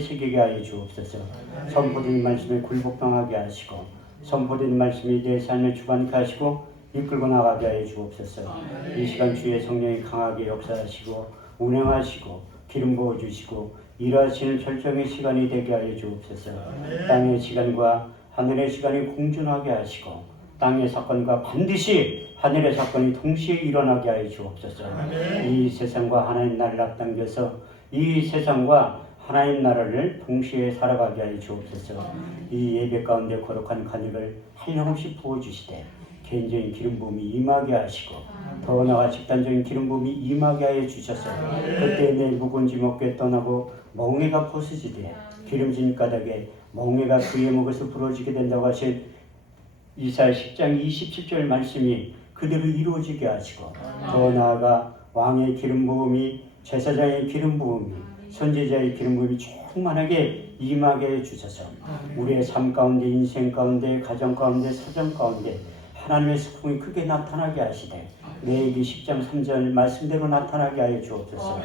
시기게 하여 주옵소서. 선포된 말씀에 굴복당하게 하시고 선포된 말씀이 내 삶을 주관케 하시고 이끌고 나가게 하여 주옵소서. 이 시간 주의 성령이 강하게 역사하시고 운행하시고 기름 부어주시고 일하시는 결정의 시간이 되게 하여 주옵소서. 땅의 시간과 하늘의 시간이 공존하게 하시고 땅의 사건과 반드시 하늘의 사건이 동시에 일어나게 하여 주옵소서. 이 세상과 하나님 나라를 앞당겨서 이 세상과 하나님 나라를 동시에 살아가게 하여 주옵소서. 이 예배 가운데 거룩한 간육을 한량없이 부어주시되 개인적인 기름 부음이 임하게 하시고 더 나아가 집단적인 기름 부음이 임하게 하여 주셔서 그때 내 묵은지 먹게 떠나고 멍에가 벗어지되 기름진 까닭에 멍에가 그의 목에서 부러지게 된다고 하신 이사야 10장 27절 말씀이 그대로 이루어지게 하시고 더 나아가 왕의 기름 부음이 제사장의 기름 부음이 선지자의 기름 부음이 충만하게 임하게 해주셔서 우리의 삶 가운데 인생 가운데 가정 가운데 사정 가운데 하나님의 스풍이 크게 나타나게 하시되 레위기 10장 3절 말씀대로 나타나게 하여 주옵소서.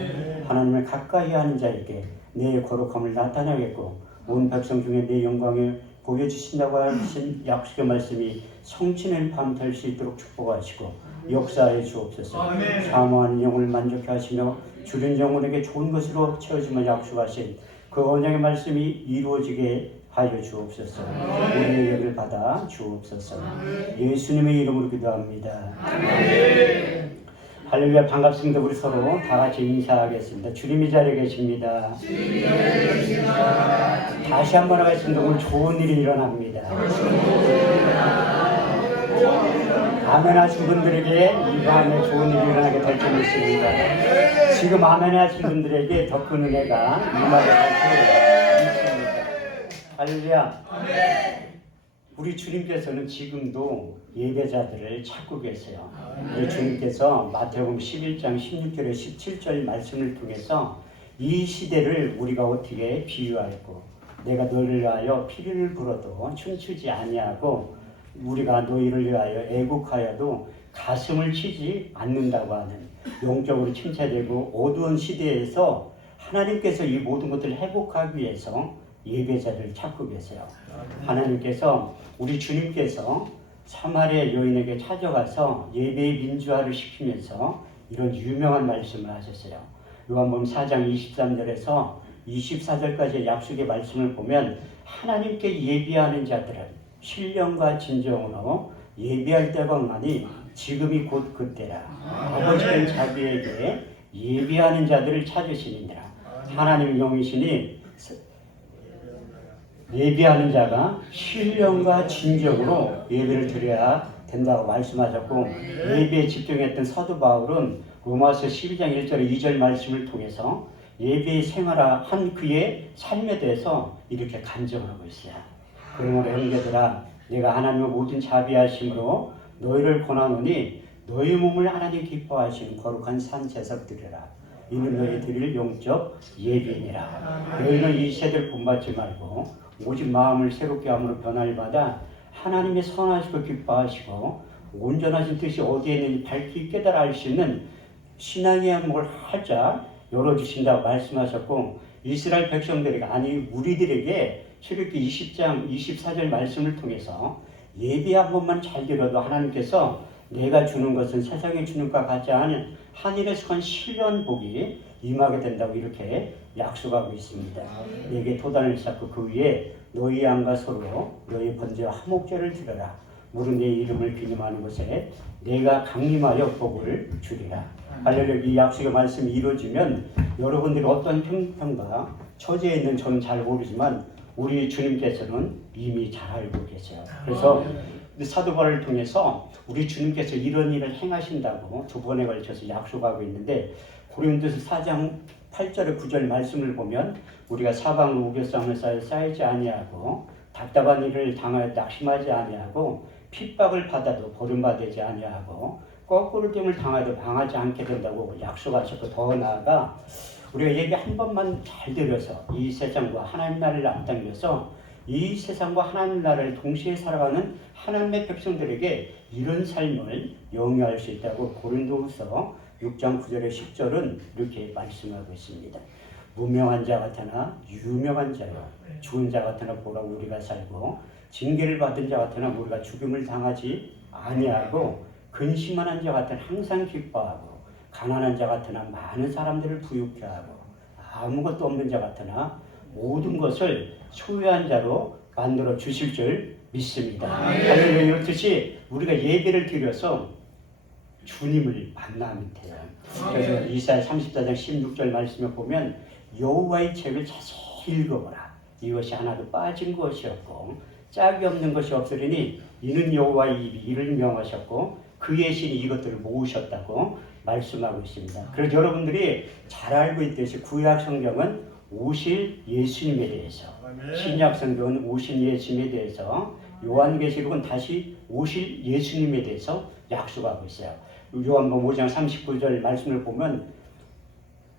하나님을 가까이 하는 자에게 내 거룩함을 나타나겠고 온 백성 중에 내 영광을 보여주신다고 하신 약속의 말씀이 성취는 밤 될 수 있도록 축복하시고 역사하여 주옵소서. 사모하는 영혼을 만족해 하시며 주린 영혼에게 좋은 것으로 채워주며 약속하신 그 언약의 말씀이 이루어지게 하여 주옵소서. 우리의 예배를 받아 주옵소서. 예수님의 이름으로 기도합니다. 할렐루야. 반갑습니다. 우리 서로 다 같이 인사하겠습니다. 주님이 자리에 계십니다. 다시 한번 하겠습니다. 오늘 좋은 일이 일어납니다. 아멘 하신 분들에게 이 밤에 좋은 일이 일어나게 될 줄 믿습니다. 지금 아멘 하신 분들에게 더 큰 은혜가 임하게 될 줄 믿습니다. 할렐루야. 우리 주님께서는 지금도 예배자들을 찾고 계세요. 우리 주님께서 마태복음 11장 16절에 17절 말씀을 통해서 이 시대를 우리가 어떻게 비유할고 내가 너를 위하여 피를 불어도 춤추지 아니하고 우리가 너희를 위하여 애국하여도 가슴을 치지 않는다고 하는 영적으로 침체되고 어두운 시대에서 하나님께서 이 모든 것들을 회복하기 위해서 예배자를 찾고 계세요. 하나님께서 우리 주님께서 사마리아 여인에게 찾아가서 예배의 민주화를 시키면서 이런 유명한 말씀을 하셨어요. 요한복음 4장 23절에서 24절까지의 약속의 말씀을 보면 하나님께 예배하는 자들은 신령과 진정으로 예배할 때가 오나니 지금이 곧 그때라. 아버지된 자비에게 예배하는 자들을 찾으시니라. 하나님의 영이시니 예배하는 자가 신령과 진정으로 예배를 드려야 된다고 말씀하셨고 예배에 집중했던 사도 바울은 로마서 12장 1절 2절 말씀을 통해서 예배의 생활한 그의 삶에 대해서 이렇게 간증하고 있어요. 그러므로 형제들아 내가 하나님의 모든 자비하심으로 너희를 권하노니 너희 몸을 하나님 기뻐하시는 거룩한 산 제사 드리라. 이는 너희 드릴 영적 예배니라. 너희는 이 세대를 본받지 말고 오직 마음을 새롭게 함으로 변화를 받아 하나님의 선하시고 기뻐하시고 온전하신 뜻이 어디에 있는지 밝히 깨달아 알 수 있는 신앙의 안목을 활짝 열어주신다고 말씀하셨고 이스라엘 백성들에게 아니 우리들에게 출애굽기 20장 24절 말씀을 통해서 예배 한 번만 잘 들어도 하나님께서 내가 주는 것은 세상에 주는 것 같지 않은 하늘에서 온 신령 복이 임하게 된다고 이렇게 약속하고 있습니다. 내게 도단을 쌓고 그 위에 너희 양과 서로 너희 번제와 화목제를 드려라. 무릇 내 이름을 기념하는 곳에 내가 강림하여 복을 주리라. 할렐루야. 이 약속의 말씀이 이루어지면 여러분들이 어떤 형편과 처지에 있는 저는 잘 모르지만 우리 주님께서는 이미 잘 알고 계세요. 그래서 사도 바울을 통해서 우리 주님께서 이런 일을 행하신다고 두 번에 걸쳐서 약속하고 있는데 고린도서 4장 8절에 9절 말씀을 보면 우리가 사방으로 우겨싸움을 쌓이지 아니하고 답답한 일을 당하여 낙심하지 아니하고 핍박을 받아도 버림받지 아니하고 거꾸로 됨을 당하여도 방하지 않게 된다고 약속하셨고 더 나아가 우리가 얘기 한 번만 잘 들어서 이 세상과 하나님 나라를 앞당겨서 이 세상과 하나님 나라를 동시에 살아가는 하나님의 백성들에게 이런 삶을 영위할 수 있다고 고린도후서 6장 9절에 10절은 이렇게 말씀하고 있습니다. 무명한 자 같으나 유명한 자요. 죽은 자 같으나 보라 우리가 살고 징계를 받은 자 같으나 우리가 죽음을 당하지 아니하고 근심한 자 같으나 항상 기뻐하고 가난한 자 같으나 많은 사람들을 부유케 하고 아무것도 없는 자 같으나 모든 것을 소유한 자로 만들어 주실 줄 믿습니다. 할렐루야. 이렇듯이 우리가 예배를 드려서 주님을 만나면 돼요. 그래서 이사야 34장 16절 말씀에 보면 여호와의 책을 자세히 읽어보라. 이것이 하나도 빠진 것이 없고 짝이 없는 것이 없으리니 이는 여호와의 입이 이를 명하셨고 그의 신이 이것들을 모으셨다고 말씀하고 있습니다. 그래서 여러분들이 잘 알고 있듯이 구약 성경은 오실 예수님에 대해서, 신약 성경은 오신 예수님에 대해서, 요한계시록은 다시 오실 예수님에 대해서 약속하고 있어요. 요한복음 5장 39절 말씀을 보면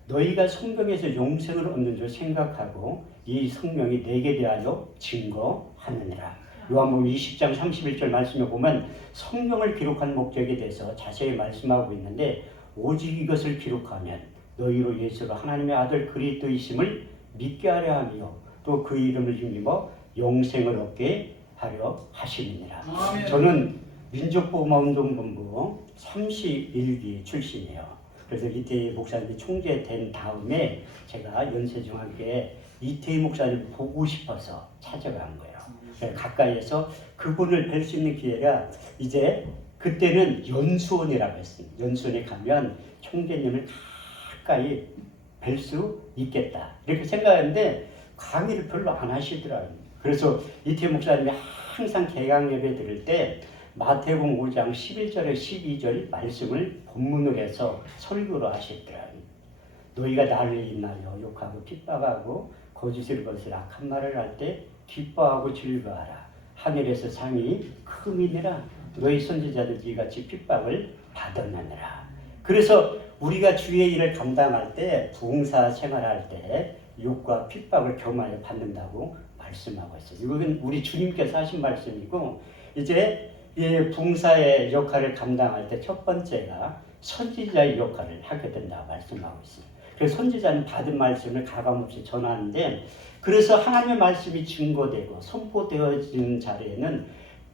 너희가 성경에서 영생을 얻는 줄 생각하고 이 성령이 내게 대하여 증거하느니라. 요한복음 20장 31절 말씀에 보면 성경을 기록한 목적에 대해서 자세히 말씀하고 있는데 오직 이것을 기록하면 너희로 예수가 하나님의 아들 그리스도이심을 믿게 하려 하며 또 그 이름을 힘입어 영생을 얻게 하려 하시느니라. 저는 민족보호운동본부 31기 출신이에요. 그래서 이태희 목사님이 총재된 다음에 제가 연세중학교에 이태희 목사님을 보고 싶어서 찾아간 거예요. 가까이에서 그분을 뵐 수 있는 기회가 이제 그때는 연수원이라고 했습니다. 연수원에 가면 총재님을 가까이 뵐 수 있겠다 이렇게 생각했는데 강의를 별로 안 하시더라고요. 그래서 이태희 목사님이 항상 개강 예배 드릴 때 마태복음 5장 11절에 12절 말씀을 본문으로 해서 설교로 하시더라고요. 너희가 나를 인하여 욕하고 핍박하고 거짓을 벗을 악한 말을 할 때 기뻐하고 즐거워하라. 하늘에서 상이 크미니라. 너희 선지자들 이같이 핍박을 받았느니라. 그래서 우리가 주의 일을 감당할 때 부흥사 생활할 때 욕과 핍박을 겸하여 받는다고 말씀하고 있어요. 이건 우리 주님께서 하신 말씀이고 이제 이 부흥사의 역할을 감당할 때 첫 번째가 선지자의 역할을 하게 된다고 말씀하고 있습니다. 그래서 선지자는 받은 말씀을 가감없이 전하는데 그래서 하나님의 말씀이 증거되고 선포되어지는 자리에는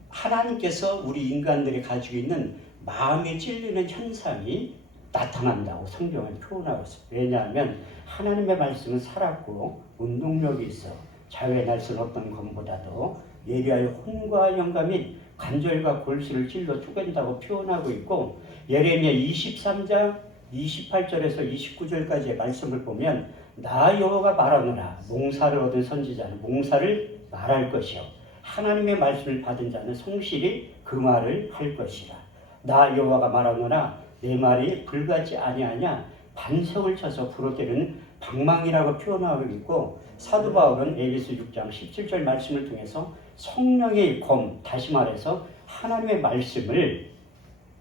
하나님께서 우리 인간들이 가지고 있는 마음에 찔리는 현상이 나타난다고 성경은 표현하고 있습니다. 왜냐하면 하나님의 말씀은 살았고 운동력이 있어 자유의 날선 어떤 것보다도 예리하여 혼과 영감 및 관절과 골수를 찔러 쪼갠다고 표현하고 있고 예레미야 23장 28절에서 29절까지의 말씀을 보면 나 여호와가 말하노라 몽사를 얻은 선지자는 몽사를 말할 것이요 하나님의 말씀을 받은 자는 성실히 그 말을 할 것이라. 나 여호와가 말하노라 내 말이 불같지 아니하냐 반석을 쳐서 불어대는 방망이라고 표현하고 있고 사도 바울은 에베소 6장 17절 말씀을 통해서 성령의 검 다시 말해서 하나님의 말씀을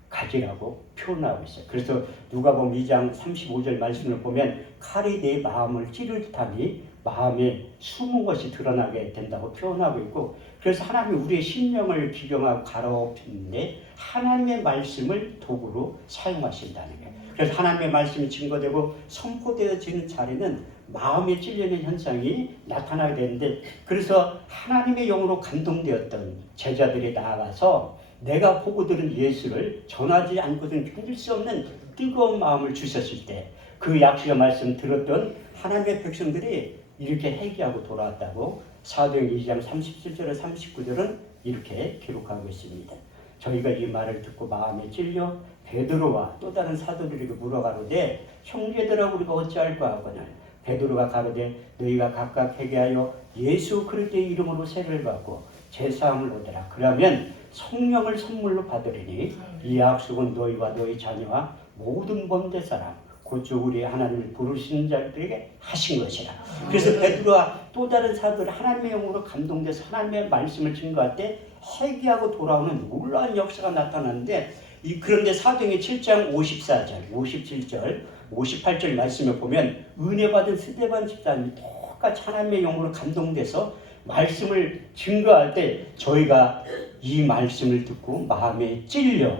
가지라고 표현하고 있어요. 그래서 누가복음 2장 35절 말씀을 보면 칼이 내 마음을 찌를 듯하니 마음에 숨은 것이 드러나게 된다고 표현하고 있고 그래서 하나님이 우리의 심령을 기경하고 가로막는데 하나님의 말씀을 도구로 사용하신다는 거예요. 그래서 하나님의 말씀이 증거되고 선포되어지는 자리는 마음에 찔리는 현상이 나타나게 되는데 그래서 하나님의 영으로 감동되었던 제자들이 나아가서 내가 보고 들은 예수를 전하지 않고는 견딜 수 없는 뜨거운 마음을 주셨을 때 그 약속의 말씀 들었던 하나님의 백성들이 이렇게 회개하고 돌아왔다고 사도행전 2장 37절에 39절은 이렇게 기록하고 있습니다. 저희가 이 말을 듣고 마음에 찔려 베드로와 또 다른 사도들에게 물어가로되 형제들아 우리가 어찌할까 하거늘 베드로가 가로되 너희가 각각 회개하여 예수 그리스도의 이름으로 세례를 받고 제사함을 얻으라. 그러면 성령을 선물로 받으리니 이 약속은 너희와 너희 자녀와 모든 본대 사람 곧주 우리 하나님을 부르시는 자들에게 하신 것이라. 그래서 베드로와 또 다른 사도들 하나님의 영으로 감동돼서 하나님의 말씀을 증거할 때 회개하고 돌아오는 놀라운 역사가 나타나는데 그런데 사도행전 7장 54절, 57절, 58절 말씀을 보면 은혜 받은 스데반 집사님이 똑같이 하나님의 영으로 감동돼서 말씀을 증거할 때 저희가 이 말씀을 듣고 마음에 찔려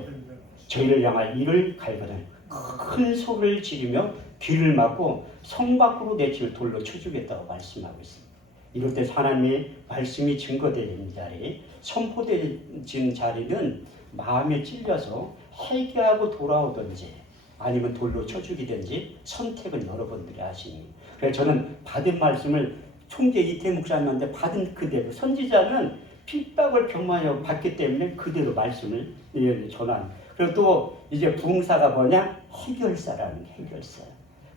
저희를 향할 이를 갈거든 큰 소리를 지르며 귀를 막고 성 밖으로 내치고 돌로 쳐주겠다고 말씀하고 있습니다. 이럴 때 하나님의 말씀이 증거되는 자리, 선포되는 자리는 마음에 찔려서 회개하고 돌아오든지 아니면 돌로 쳐죽이든지 선택은 여러분들이 하시니. 그래서 저는 받은 말씀을 총재 이태 목사님한테 받은 그대로, 선지자는 핍박을 경험하여 받기 때문에 그대로 말씀을 전한. 그리고 또 이제 부흥사가 뭐냐? 해결사라는 게 해결사.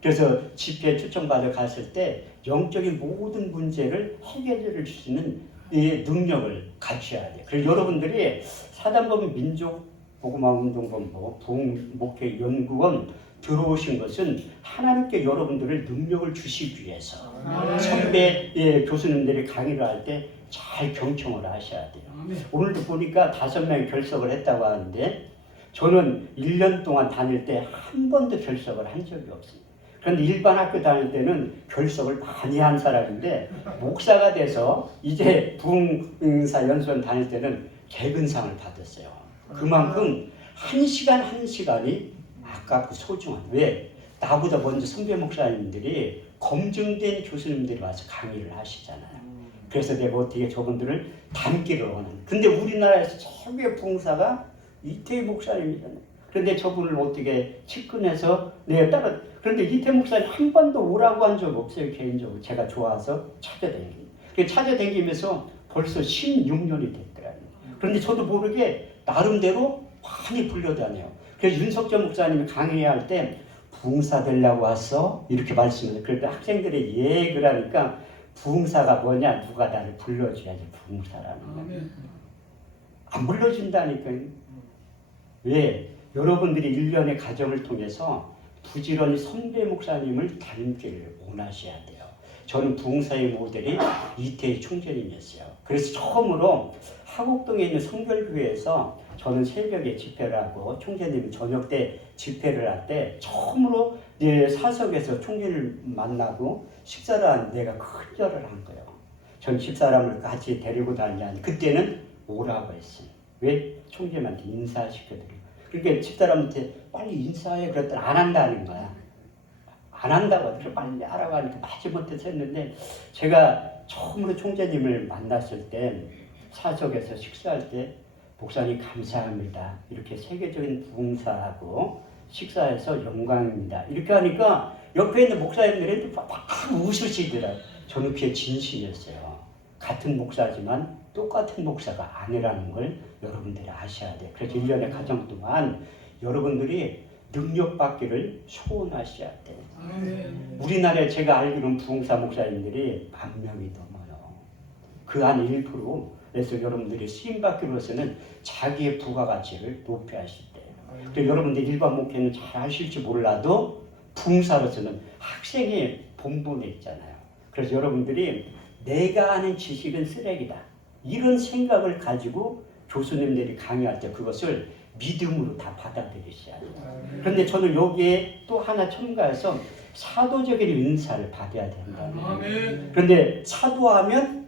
그래서 집회 초청받아 갔을 때 영적인 모든 문제를 해결해 줄 수 있는 이 능력을 갖춰야 돼요. 그래서 여러분들이 사단법인 민족복음화운동본부 부흥목회연구원 들어오신 것은 하나님께 여러분들을 능력을 주시기 위해서 선배 교수님들이 강의를 할 때 잘 경청을 하셔야 돼요. 오늘도 보니까 5명이 결석을 했다고 하는데 저는 1년 동안 다닐 때 한 번도 결석을 한 적이 없습니다. 그런데 일반 학교 다닐 때는 결석을 많이 한 사람인데 목사가 돼서 이제 부흥사 연수원 다닐 때는 개근상을 받았어요. 그만큼 한 시간 한 시간이 아깝고 소중한. 왜? 나보다 먼저 선배 목사님들이 검증된 교수님들이 와서 강의를 하시잖아요. 그래서 내가 어떻게 저분들을 닮기를 원하는. 근데 우리나라에서 최고의 부흥사가 이태희 목사님이잖아요. 그런데 저분을 어떻게 측근해서 내가 따라. 그런데 이태 목사님 한 번도 오라고 한 적 없어요. 개인적으로 제가 좋아서 찾아다니기. 찾아다니면서 벌써 16년이 됐더라고요. 그런데 저도 모르게 나름대로 많이 불려다녀요. 그래서 윤석재 목사님이 강의할 때 부흥사 되려고 왔어? 이렇게 말씀해요. 그런데 학생들이 예 그러니까 부흥사가 뭐냐? 누가 나를 불러줘야지 부흥사라는 거예요. 안 불러준다니까요. 왜? 여러분들이 일련의 과정을 통해서 부지런히 선배 목사님을 닮기를 원하셔야 돼요. 저는 부흥사의 모델이 이태희 총재님이었어요. 그래서 처음으로 하곡동에 있는 성결교회에서 저는 새벽에 집회를 하고 총재님이 저녁 때 집회를 할 때 처음으로 사석에서 총재를 만나고 식사를 한 내가 큰 절을 한 거예요. 전 집사람을 같이 데리고 다니니 그때는 오라고 했어요. 왜? 총재님한테 인사시켜드리고. 그러니까 집사람한테 빨리 인사해 그랬더니 안 한다는 거야. 안 한다고 하더라고요. 빨리 하라고 하니까 마지못해서 했는데 제가 처음으로 총재님을 만났을 때 사석에서 식사할 때 목사님 감사합니다. 이렇게 세계적인 부흥사하고 식사해서 영광입니다. 이렇게 하니까 옆에 있는 목사님들이 막 웃으시더라고요. 저는 그게 진심이었어요. 같은 목사지만 똑같은 목사가 아니라는 걸 여러분들이 아셔야 돼요. 그래서 1년의 과정 동안 여러분들이 능력받기를 소원하셔야 돼요. 우리나라에 제가 알기로는 부흥사 목사님들이 10,000명이 넘어요. 그 안 1%에서 여러분들이 쓰임받기로서는 자기의 부가가치를 높여 하실 때예요. 그래서 여러분들 일반 목회는 잘 하실지 몰라도 부흥사로서는 학생의 본분에 있잖아요. 그래서 여러분들이 내가 아는 지식은 쓰레기다. 이런 생각을 가지고 교수님들이 강의할 때 그것을 믿음으로 다 받아들이셔야 돼요. 그런데 저는 여기에 또 하나 첨가해서 사도적인 은사를 받아야 된다는 거예요. 그런데 사도하면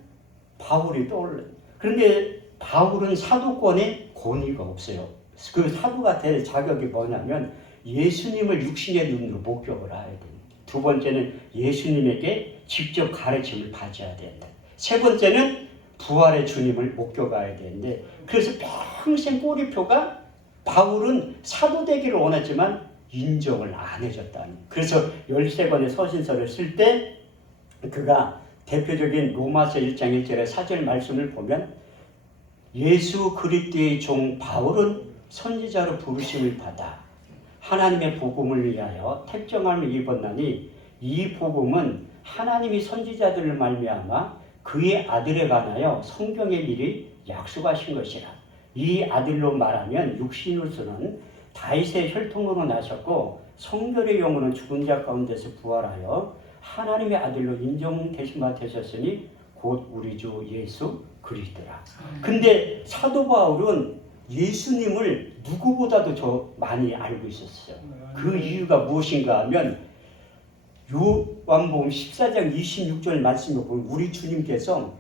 바울이 떠올라요. 그런데 바울은 사도권에 권위가 없어요. 그 사도가 될 자격이 뭐냐면 예수님을 육신의 눈으로 목격을 해야 됩니다. 두 번째는 예수님에게 직접 가르침을 받아야 된다. 세 번째는 부활의 주님을 목격해야 되는데 그래서 평생 꼬리표가 바울은 사도 되기를 원했지만 인정을 안 해줬다는. 그래서 13권의 서신서를 쓸 때 그가 대표적인 로마서 1장 1절의 4절 말씀을 보면 예수 그리스도의 종 바울은 선지자로 부르심을 받아 하나님의 복음을 위하여 택정함을 입었나니 이 복음은 하나님이 선지자들을 말미암아 그의 아들에 관하여 성경에 미리 약속하신 것이라. 이 아들로 말하면 육신으로서는 다윗의 혈통으로 나셨고 성결의 영으로는 죽은 자 가운데서 부활하여 하나님의 아들로 인정되신 바 되셨으니 곧 우리 주 예수 그리스도라. 근데 사도 바울은 예수님을 누구보다도 더 많이 알고 있었어요. 그 이유가 무엇인가 하면 요한복음 14장 26절 말씀을 보면 우리 주님께서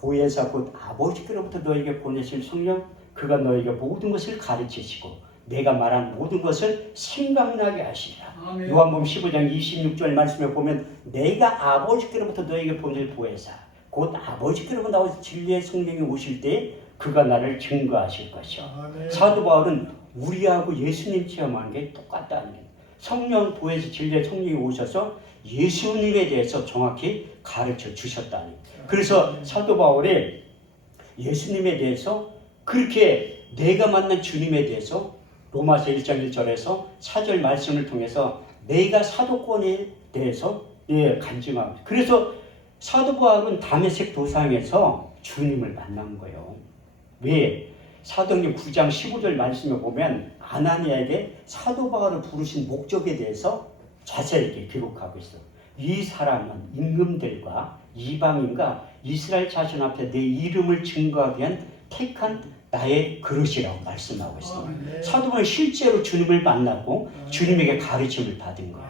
보혜사 곧 아버지께로부터 너에게 보내실 성령 그가 너에게 모든 것을 가르치시고 내가 말한 모든 것을 생각나게 하시리라. 아멘. 요한복음 15장 26절 말씀에 보면 내가 아버지께로부터 너에게 보낼 보혜사 곧 아버지께로부터 나오신 진리의 성령이 오실 때 그가 나를 증거하실 것이요. 아멘. 사도 바울은 우리하고 예수님 체험하는 게 똑같다는 거예요. 성령 보혜사 진리의 성령이 오셔서 예수님에 대해서 정확히 가르쳐 주셨다는 거예요. 그래서 사도 바울이 예수님에 대해서 그렇게 내가 만난 주님에 대해서 로마서 1장 1절에서 4절 말씀을 통해서 내가 사도권에 대해서 간증하고 그래서 사도 바울은 다메섹 도상에서 주님을 만난 거예요. 왜? 사도행전 9장 15절 말씀에 보면 아나니아에게 사도 바울을 부르신 목적에 대해서 자세하게 기록하고 있어요. 이 사람은 임금들과 이방인과 이스라엘 자손 앞에 내 이름을 증거하기 위한 택한 나의 그릇이라고 말씀하고 있습니다. 사도 바울은 실제로 주님을 만나고 주님에게 가르침을 받은 거예요.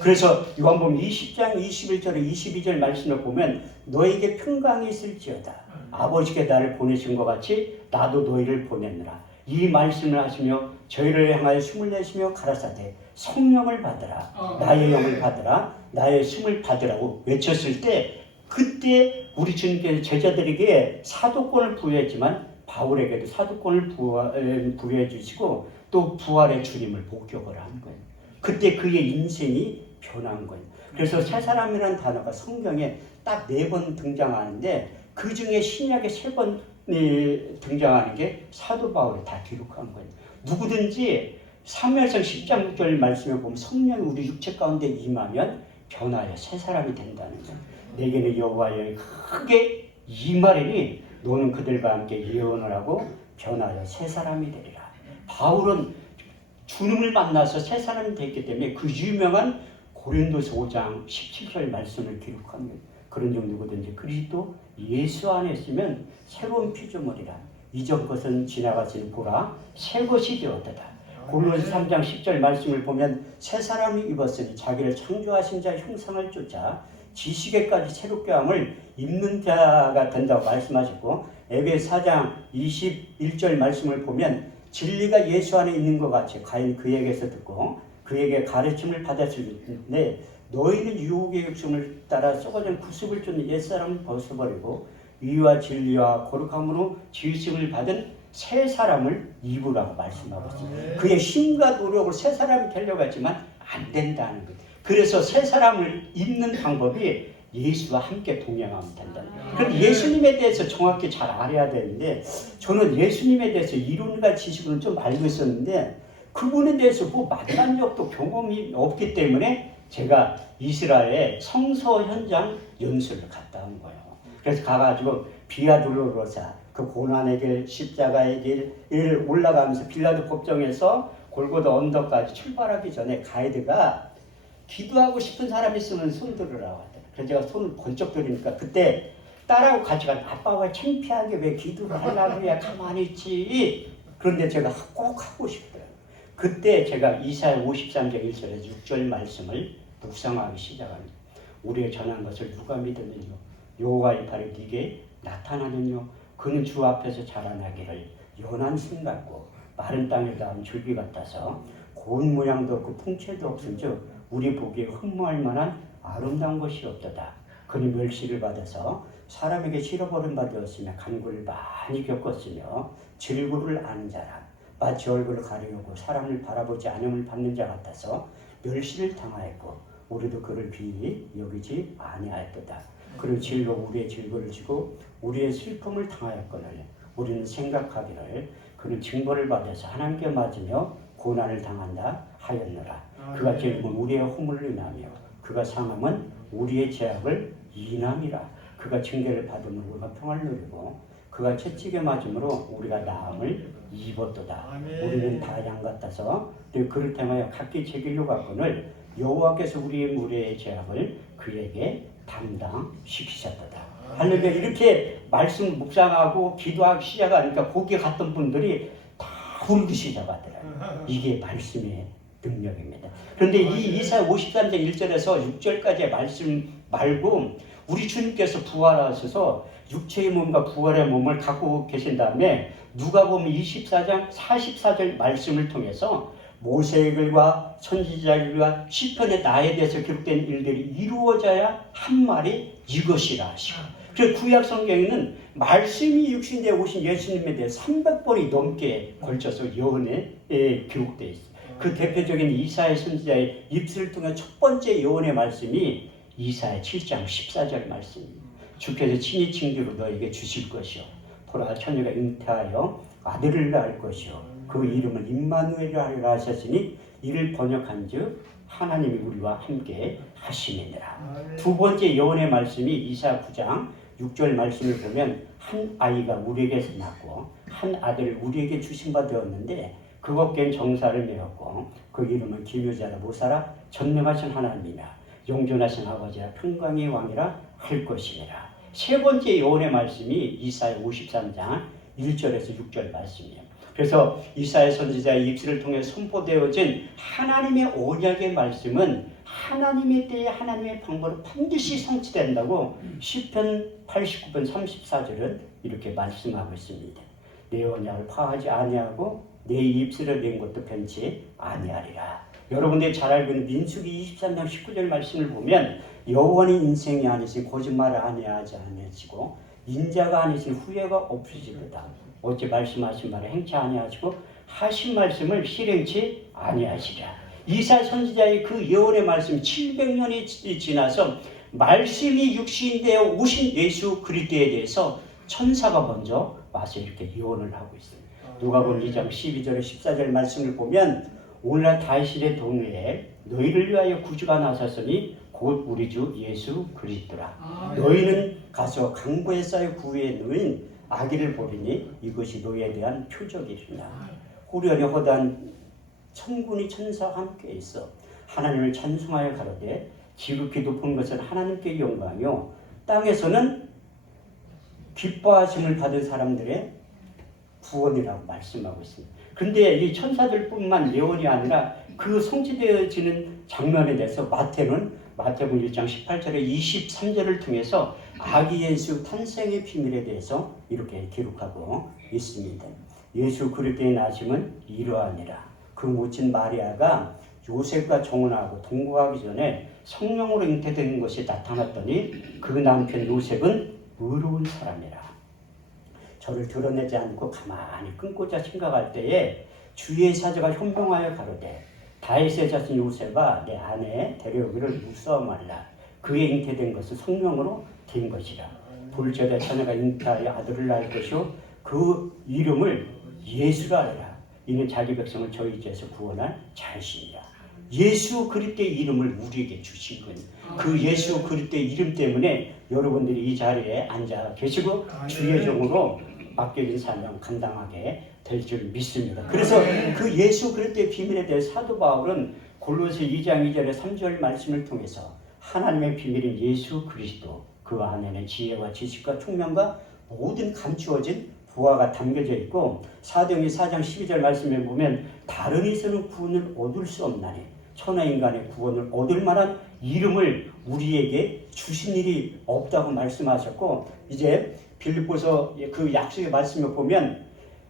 그래서 요한복음 20장 21절에 22절 말씀을 보면 너에게 평강이 있을지어다. 아버지께 나를 보내신 것 같이 나도 너희를 보냈느라. 이 말씀을 하시며 저희를 향하여 숨을 내쉬며 가라사대 성령을 받으라. 나의 영을 받으라. 나의 숨을 받으라고 외쳤을 때 그때 우리 주님께서 제자들에게 사도권을 부여했지만 바울에게도 사도권을 부여해 주시고 또 부활의 주님을 목격을 한 거예요. 그때 그의 인생이 변한 거예요. 그래서 새 사람이라는 단어가 성경에 딱 4번 등장하는데 그 중에 신약에 3번 등장하는 게 사도 바울이 다 기록한 거예요. 누구든지 사무엘상 10장 6절 말씀에 보면 성령이 우리 육체 가운데 임하면 변하여 새 사람이 된다는 거예요. 내게는 여호와의 크게 임하리니 너는 그들과 함께 예언을 하고 변하여 새 사람이 되리라. 바울은 주님을 만나서 새 사람이 됐기 때문에 그 유명한 고린도서 5장 17절 말씀을 기록한 거예요. 그런즉 누구든지 그리스도 예수 안에 있으면 새로운 피조물이라. 이전 것은 지나가지는 보라 새 것이 되었다. 골로새 3장 10절 말씀을 보면 새 사람이 입었으니 자기를 창조하신 자의 형상을 쫓아 지식에까지 새롭게 함을 입는 자가 된다고 말씀하셨고 에베소 4장 21절 말씀을 보면 진리가 예수 안에 있는 것 같이 가인 그에게서 듣고 그에게 가르침을 받았을 텐데 너희는 유혹의 욕심을 따라 썩어진 구습을 쫓는 옛사람을 벗어버리고 의와 진리와 거룩함으로 지으심을 받은 새 사람을 입으라고 말씀하고 있습니다. 그의 힘과 노력으로 새 사람이 되려고 했지만 안 된다는 거예요. 그래서 새 사람을 입는 방법이 예수와 함께 동행하면 된다는 거예요. 그럼 예수님에 대해서 정확히 잘 알아야 되는데 저는 예수님에 대해서 이론과 지식은 좀 알고 있었는데 그분에 대해서 뭐 만난 적도 경험이 없기 때문에 제가 이스라엘 성서 현장 연수를 갔다 온 거예요. 그래서 가가지고 비아 돌로로사 그 고난의 길 십자가의 길을 올라가면서 빌라도 법정에서 골고다 언덕까지 출발하기 전에 가이드가 기도하고 싶은 사람이 있으면 손 들으라고 하더라고요. 그래서 제가 손을 번쩍 들으니까 그때 딸하고 같이 간 아빠가 창피하게 왜 기도를 하려고 해야 가만히 있지. 그런데 제가 꼭 하고 싶더라고요. 그때 제가 이사야 53장 1절에서 6절 말씀을 묵상하기 시작합니다. 우리의 전한 것을 누가 믿었느냐. 여호와의 팔이 네게 나타나느냐. 그는 주 앞에서 자라나기를 연한 순 같고 마른 땅에 닿은 줄기 같아서 고운 모양도 없고 풍채도 없은즉 우리 보기에 흠모할 만한 아름다운 것이 없도다. 그는 멸시를 받아서 사람에게 실어버린 바 되었으며 간구를 많이 겪었으며 질구를 아는 자라. 마치 얼굴을 가리우고 사람을 바라보지 않음을 받는 자 같아서 멸시를 당하였고 우리도 그를 비히 여기지 아니하였도다. 그는 진로 우리의 질고를 지고 우리의 슬픔을 당하였거늘 우리는 생각하기를 그는 징벌을 받아서 하나님께 맞으며 고난을 당한다 하였노라. 그가 찔림은 우리의 허물을 인하며 그가 상함은 우리의 죄악을 인함이라. 그가 징계를 받음으로 우리가 평화를 누리고 그가 채찍에 맞음으로 우리가 나음을 입었도다. 우리는 다 양 같아서 그를 향하여 각기 제 길로 갔거늘 여호와께서 우리의 무리의 죄악을 그에게 담당시키셨도다. 할렐루야. 이렇게 말씀 묵상하고 기도하기 시작하니까 거기에 갔던 분들이 다 울기 시작하더라고요. 이게 말씀의 능력입니다. 그런데 이 이사야 53장 1절에서 6절까지의 말씀 말고 우리 주님께서 부활하셔서 육체의 몸과 부활의 몸을 갖고 계신 다음에 누가복음 24장 44절 말씀을 통해서 모세의 글과 선지자의 글과 시편의 나에 대해서 기록된 일들이 이루어져야 한 말이 이것이라 하시고, 그래서 구약 성경에는 말씀이 육신되어 오신 예수님에 대해 300번이 넘게 걸쳐서 예언에 기록되어 있어요. 그 대표적인 이사야 선지자의 입술을 통해 첫 번째 예언의 말씀이 이사야 7장 14절 말씀입니다. 주께서 친히 징조로 너에게 주실 것이요 보라 처녀가 잉태하여 아들을 낳을 것이요 그 이름은 임마누엘이라 하리라 하셨으니 이를 번역한즉 하나님이 우리와 함께 하심이니라. 두 번째 예언의 말씀이 이사야 9장 6절 말씀을 보면 한 아이가 우리에게서 낳고 한 아들을 우리에게 주신 바 되었는데 그것께는 정사를 내었고 그 이름은 기묘자라 모사라 전능하신 하나님이라 영존하신 아버지라 평강의 왕이라 할 것이니라. 세 번째 예언의 말씀이 이사야 53장 1절에서 6절 말씀이에요. 그래서 이사야 선지자의 입술을 통해 선포되어진 하나님의 언약의 말씀은 하나님의 때에 하나님의 방법으로 반드시 성취된다고 시편 89편 34절은 이렇게 말씀하고 있습니다. 내 언약을 파하지 아니하고 내 입술을 낸 것도 변치 아니하리라. 여러분들이 잘 알고 있는 민수기 23장 19절 말씀을 보면 여호와는 인생이 아니신 거짓말을 아니하지 아니하시고 인자가 아니신 후회가 없으시도다. 어째 말씀하신 말을 행치 아니하시고 하신 말씀을 실행치 아니하시랴. 이사야 선지자의 그 예언의 말씀이 700년이 지나서 말씀이 육신되어 오신 예수 그리스도에 대해서 천사가 먼저 와서 이렇게 예언을 하고 있습니다. 누가복음 2장 12절에 14절 말씀을 보면 오늘날 다윗의 동네에 너희를 위하여 구주가 나섰으니 곧 우리 주 예수 그리스도라. 너희는 가서 강보에 쌓여 구유에 놓인 아기를 보리니 이것이 너희에 대한 표적이리라. 호련히 허다한 천군이 천사와 함께 있어 하나님을 찬송하여 가로되 지극히 높은 것은 하나님께 영광이요 땅에서는 기뻐하심을 받은 사람들의 구원이라고 말씀하고 있습니다. 그런데 이 천사들뿐만 예언이 아니라 그 성취되어지는 장면에 대해서 마태복음 1장 18절에 23절을 통해서 아기 예수 탄생의 비밀에 대해서 이렇게 기록하고 있습니다. 예수 그리스도의 나심은 이러하니라. 그 모친 마리아가 요셉과 정혼하고 동거하기 전에 성령으로 잉태된 것이 나타났더니 그 남편 요셉은 의로운 사람이라. 저를 드러내지 않고 가만히 끊고자 생각할 때에 주의 사자가 현명하여 가로되 다윗의 자손 요셉아 내 아내 데려오기를 무서워 말라. 그의 잉태된 것은 성령으로 된 것이라. 볼지어다 처녀가 잉태하여 아들을 낳을 것이요 그 이름을 예수라 하리라. 이는 자기 백성을 저희 죄에서 구원할 자신이라. 예수 그리스도의 이름을 우리에게 주신 분. 그 예수 그리스도의 이름 때문에 여러분들이 이 자리에 앉아 계시고 주의 종으로 맡겨진 사명 감당하게 될 줄 믿습니다. 그래서 그 예수 그리스도의 비밀에 대해 사도 바울은 골로새 2장 2절의 3절 말씀을 통해서 하나님의 비밀인 예수 그리스도 그 안에는 지혜와 지식과 총명과 모든 감추어진 부하가 담겨져 있고 사도행전 4장 12절 말씀에 보면 다른 이서는 구원을 얻을 수 없나니 천하인간의 구원을 얻을 만한 이름을 우리에게 주신 일이 없다고 말씀하셨고 이제 빌립보서 그 약속의 말씀을 보면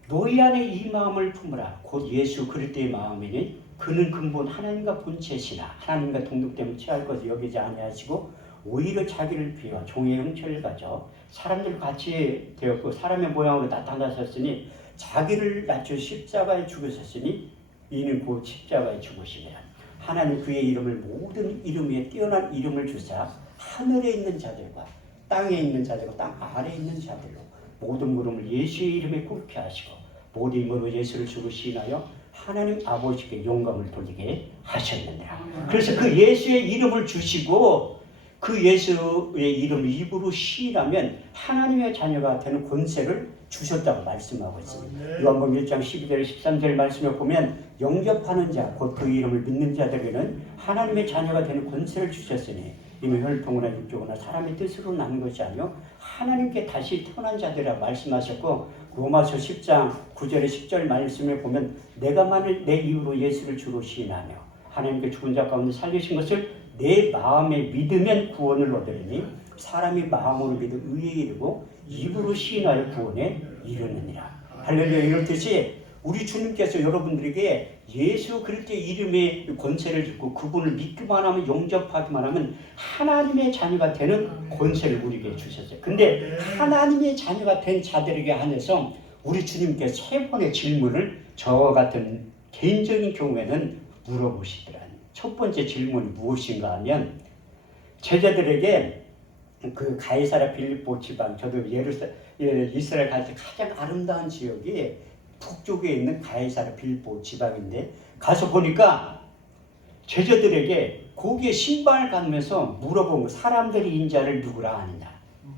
너희 안에 이 마음을 품으라 곧 예수 그리스도의 마음이니 그는 근본 하나님과 본체시나 하나님과 동등됨을 취할 것을 여기지 아니하시고 오히려 자기를 비워 종의 형체를 가져 사람들 같이 되었고 사람의 모양으로 나타나셨으니 자기를 낮춰 십자가에 죽으셨으니 이는 곧 십자가에 죽으시니라. 하나님 그의 이름을 모든 이름 위에 뛰어난 이름을 주사 하늘에 있는 자들과 땅에 있는 자들과 땅 아래에 있는 자들로 모든 무릎을 예수의 이름에 꿇게 하시고 모든 힘으로 예수를 주로 시인하여 하나님 아버지께 영광을 돌리게 하셨느니라. 그래서 그 예수의 이름을 주시고 그 예수의 이름을 입으로 시인하면 하나님의 자녀가 되는 권세를 주셨다고 말씀하고 있습니다. 요한복음 1장 12절 13절 말씀에 보면 영접하는 자 곧 그 이름을 믿는 자들에게는 하나님의 자녀가 되는 권세를 주셨으니 이는 혈통이나 육조나 사람의 뜻으로 난 것이 아니요 하나님께 다시 태어난 자들이라 말씀하셨고 로마서 10장 9절에 10절 말씀을 보면 내가 만일 내 이유로 예수를 주로 시인하며 하나님께 죽은 자 가운데 살리신 것을 내 마음에 믿으면 구원을 얻으리니 사람이 마음으로 믿어 의에 이르고 입으로 시인하여 구원에 이르느니라. 할렐루야. 이렇듯이 우리 주님께서 여러분들에게 예수 그리스도의 이름의 권세를 주고 그분을 믿기만 하면 영접하기만 하면 하나님의 자녀가 되는 권세를 우리에게 주셨어요. 근데 하나님의 자녀가 된 자들에게 한해서 우리 주님께 세 번의 질문을 저와 같은 개인적인 경우에는 물어보시더라고요. 첫 번째 질문이 무엇인가 하면 제자들에게 그 가이사랴 빌립보 지방, 저도 이스라엘 갈 때 가장 아름다운 지역이 북쪽에 있는 가이사랴 빌립보 지방인데 가서 보니까 제자들에게 거기에 신방을 가면서 물어본 거 사람들이 인자를 누구라 하느냐.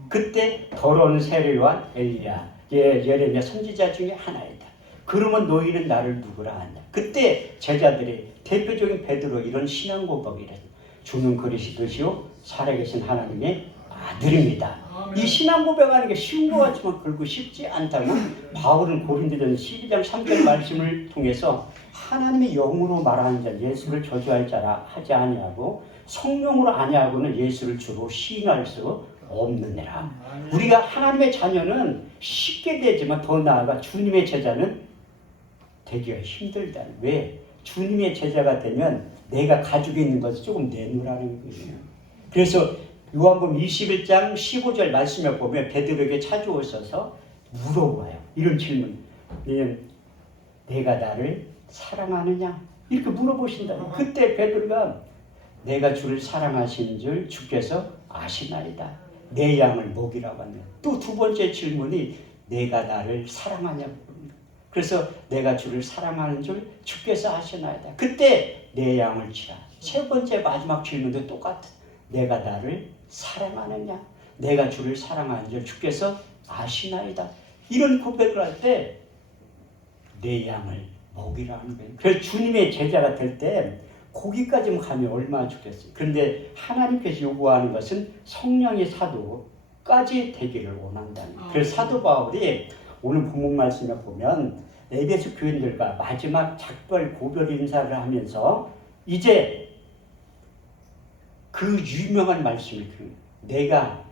그때 더러운 세례요한 엘리야 예레미야 선지자 중에 하나이다. 그러면 너희는 나를 누구라 하냐. 그때 제자들이 대표적인 베드로 이런 신앙 고백이래. 주는 그리스도시요 살아계신 하나님의 아들입니다. 이 신앙 고백하는 게 쉬운 것 같지만 결국 쉽지 않다고 바울은 고린도전 12장 3절 말씀을 통해서 하나님의 영으로 말하는 자 예수를 저주할 자라 하지 아니하고 성령으로 아니하고는 예수를 주로 시인할 수 없느니라. 우리가 하나님의 자녀는 쉽게 되지만 더 나아가 주님의 제자는 되기가 힘들다. 왜? 주님의 제자가 되면 내가 가지고 있는 것을 조금 내놓으라는 거예요. 그래서 요한복음 21장 15절 말씀에 보면 베드로에게 찾아오셔서 물어봐요. 이런 질문. 내가 나를 사랑하느냐? 이렇게 물어보신다. 그때 베드로가 내가 주를 사랑하시는 줄 주께서 아시나이다. 내 양을 먹이라고 합니다. 또 두 번째 질문이 내가 나를 사랑하냐고 합니다. 그래서 내가 주를 사랑하는 줄 주께서 아시나이다. 그때 내 양을 치라. 세 번째 마지막 질문도 똑같아. 내가 나를 사랑하느냐? 내가 주를 사랑하는 줄 주께서 아시나이다. 이런 고백을 할 때 내 양을 먹이라는 거예요. 그래서 주님의 제자가 될 때 거기까지만 가면 얼마나 좋겠어요. 그런데 하나님께서 요구하는 것은 성령의 사도까지 되기를 원한다는 거예요. 그래서 사도 바울이 오늘 본문 말씀에 보면 에베소 교인들과 마지막 작별 고별 인사를 하면서 이제 그 유명한 말씀을 내가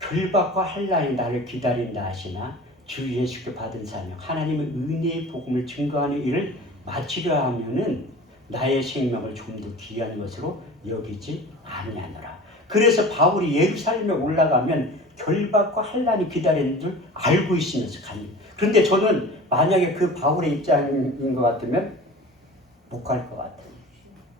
결박과 환난이 나를 기다린다 하시나 주 예수께 받은 사명 하나님의 은혜의 복음을 증거하는 일을 마치려 하면은 나의 생명을 좀 더 귀한 것으로 여기지 아니하노라. 그래서 바울이 예루살렘에 올라가면 결박과 환난이 기다리는 줄 알고 있으면서 갑니다. 그런데 저는 만약에 그 바울의 입장인 것 같으면 못 갈 것 같아요.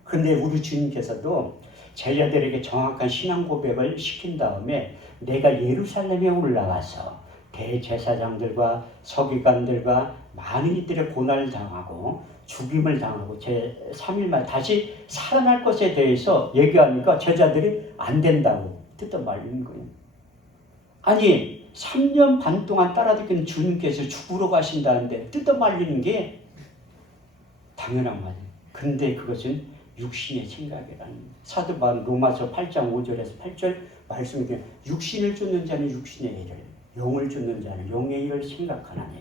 그런데 우리 주님께서도 제자들에게 정확한 신앙 고백을 시킨 다음에 내가 예루살렘에 올라가서 대제사장들과 서기관들과 많은 이들의 고난을 당하고 죽임을 당하고 제3일 만에 다시 살아날 것에 대해서 얘기하니까 제자들이 안 된다고 뜯어 말리는 거예요. 아니 3년 반 동안 따라다니는 주님께서 죽으러 가신다는데 뜯어 말리는 게 당연한 말이에요. 근데 그것은 육신의 생각이라는 사도 바울 로마서 8장 5절에서 8절 말씀이 되면 육신을 쫓는 자는 육신의 일을 영을 쫓는 자는 영의 일을 생각하나니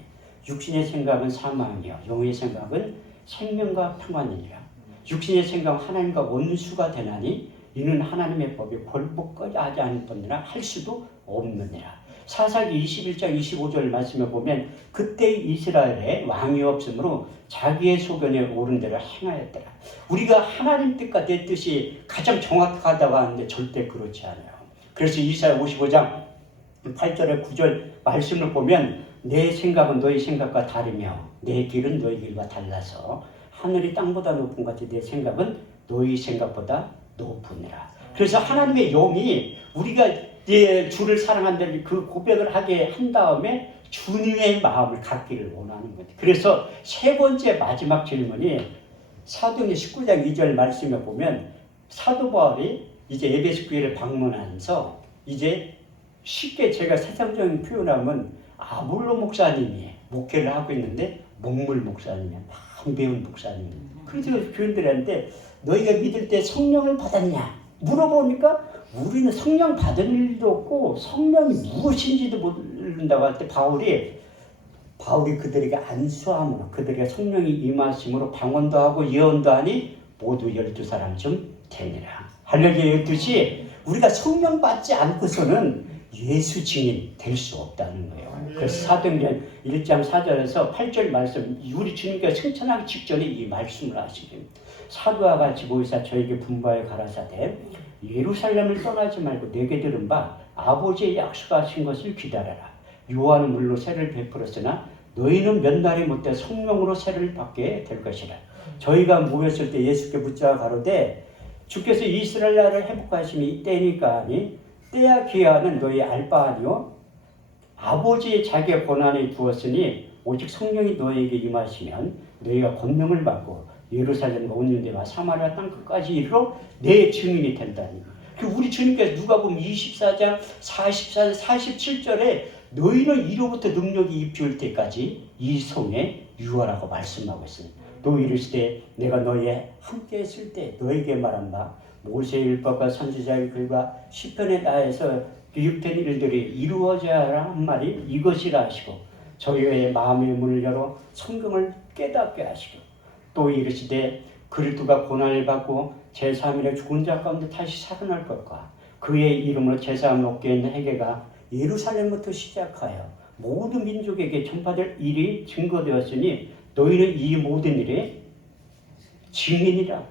육신의 생각은 사망이요 영의 생각은 생명과 평안이니라. 육신의 생각은 하나님과 원수가 되나니 이는 하나님의 법이 벌복까지 하지 않느니라 할 수도 없느니라. 사사기 21장 25절 말씀에 보면 그때 이스라엘에 왕이 없으므로 자기의 소견에 옳은 대로 행하였더라. 우리가 하나님 뜻과 내 뜻이 가장 정확하다고 하는데 절대 그렇지 않아요. 그래서 이사야 55장 8절에 9절 말씀을 보면 내 생각은 너희 생각과 다르며 내 길은 너희 길과 달라서 하늘이 땅보다 높은 것 같이 내 생각은 너희 생각보다 높으니라. 그래서 하나님의 영이 우리가 주를 사랑한다는 그 고백을 하게 한 다음에 주님의 마음을 갖기를 원하는 거예요. 그래서 세 번째 마지막 질문이 사도행전 19장 2절 말씀에 보면 사도 바울이 이제 에베소 교회를 방문하면서 이제 쉽게 제가 세상적인 표현하면 아볼로 목사님이 목회를 하고 있는데 목물 목사님이야. 막 배운 목사님. 그래서 교인들한테 너희가 믿을 때 성령을 받았냐? 물어보니까 우리는 성령 받은 일도 없고 성령이 무엇인지도 모른다고 할 때 바울이 그들에게 안수함으로 그들에게 성령이 임하심으로 방언도 하고 예언도 하니 모두 12사람쯤 되니라. 할렐루야. 12시 우리가 성령 받지 않고서는 예수 증인 될 수 없다는 거예요. 그래서 사도행전 1장 4절에서 8절 말씀, 우리 주님께서 승천하기 직전에 이 말씀을 하시길, 사도와 같이 모이사 저에게 분부하여 가라사대 예루살렘을 떠나지 말고 내게 들은 바 아버지의 약속하신 것을 기다려라. 요한은 물로 세를 베풀었으나 너희는 몇 날이 못돼 성령으로 세를 받게 될 것이라. 저희가 모였을 때 예수께 붙잡아 가로되 주께서 이스라엘 나라를 회복하심이 이때니까 하니 때야 기하는 너희 알 바 아니요 아버지의 자기의 권한에 두었으니 오직 성령이 너희에게 임하시면 너희가 권능을 받고 예루살렘과 온 유대와 사마리아 땅 끝까지 이르러 내 증인이 된다니. 우리 주님께서 누가복음 24장 44절 47절에 너희는 이로부터 능력이 입혀올 때까지 이 성에 유하라고 말씀하고 있습니다. 또 이르시되 내가 너희에 함께 있을 때 너희에게 말한 바 모세의 율법과 선지자의 글과 시편에 다해서 기록된 일들이 이루어져야 한 말이 이것이라 하시고 저희의 마음의 문을 열어 성경을 깨닫게 하시고 또 이르시되 그리스도가 고난을 받고 제3일에 죽은 자 가운데 다시 살아날 것과 그의 이름으로 제사함을 얻게 있는 회개가 예루살렘부터 시작하여 모든 민족에게 전파될 일이 증거되었으니 너희는 이 모든 일의 증인이라.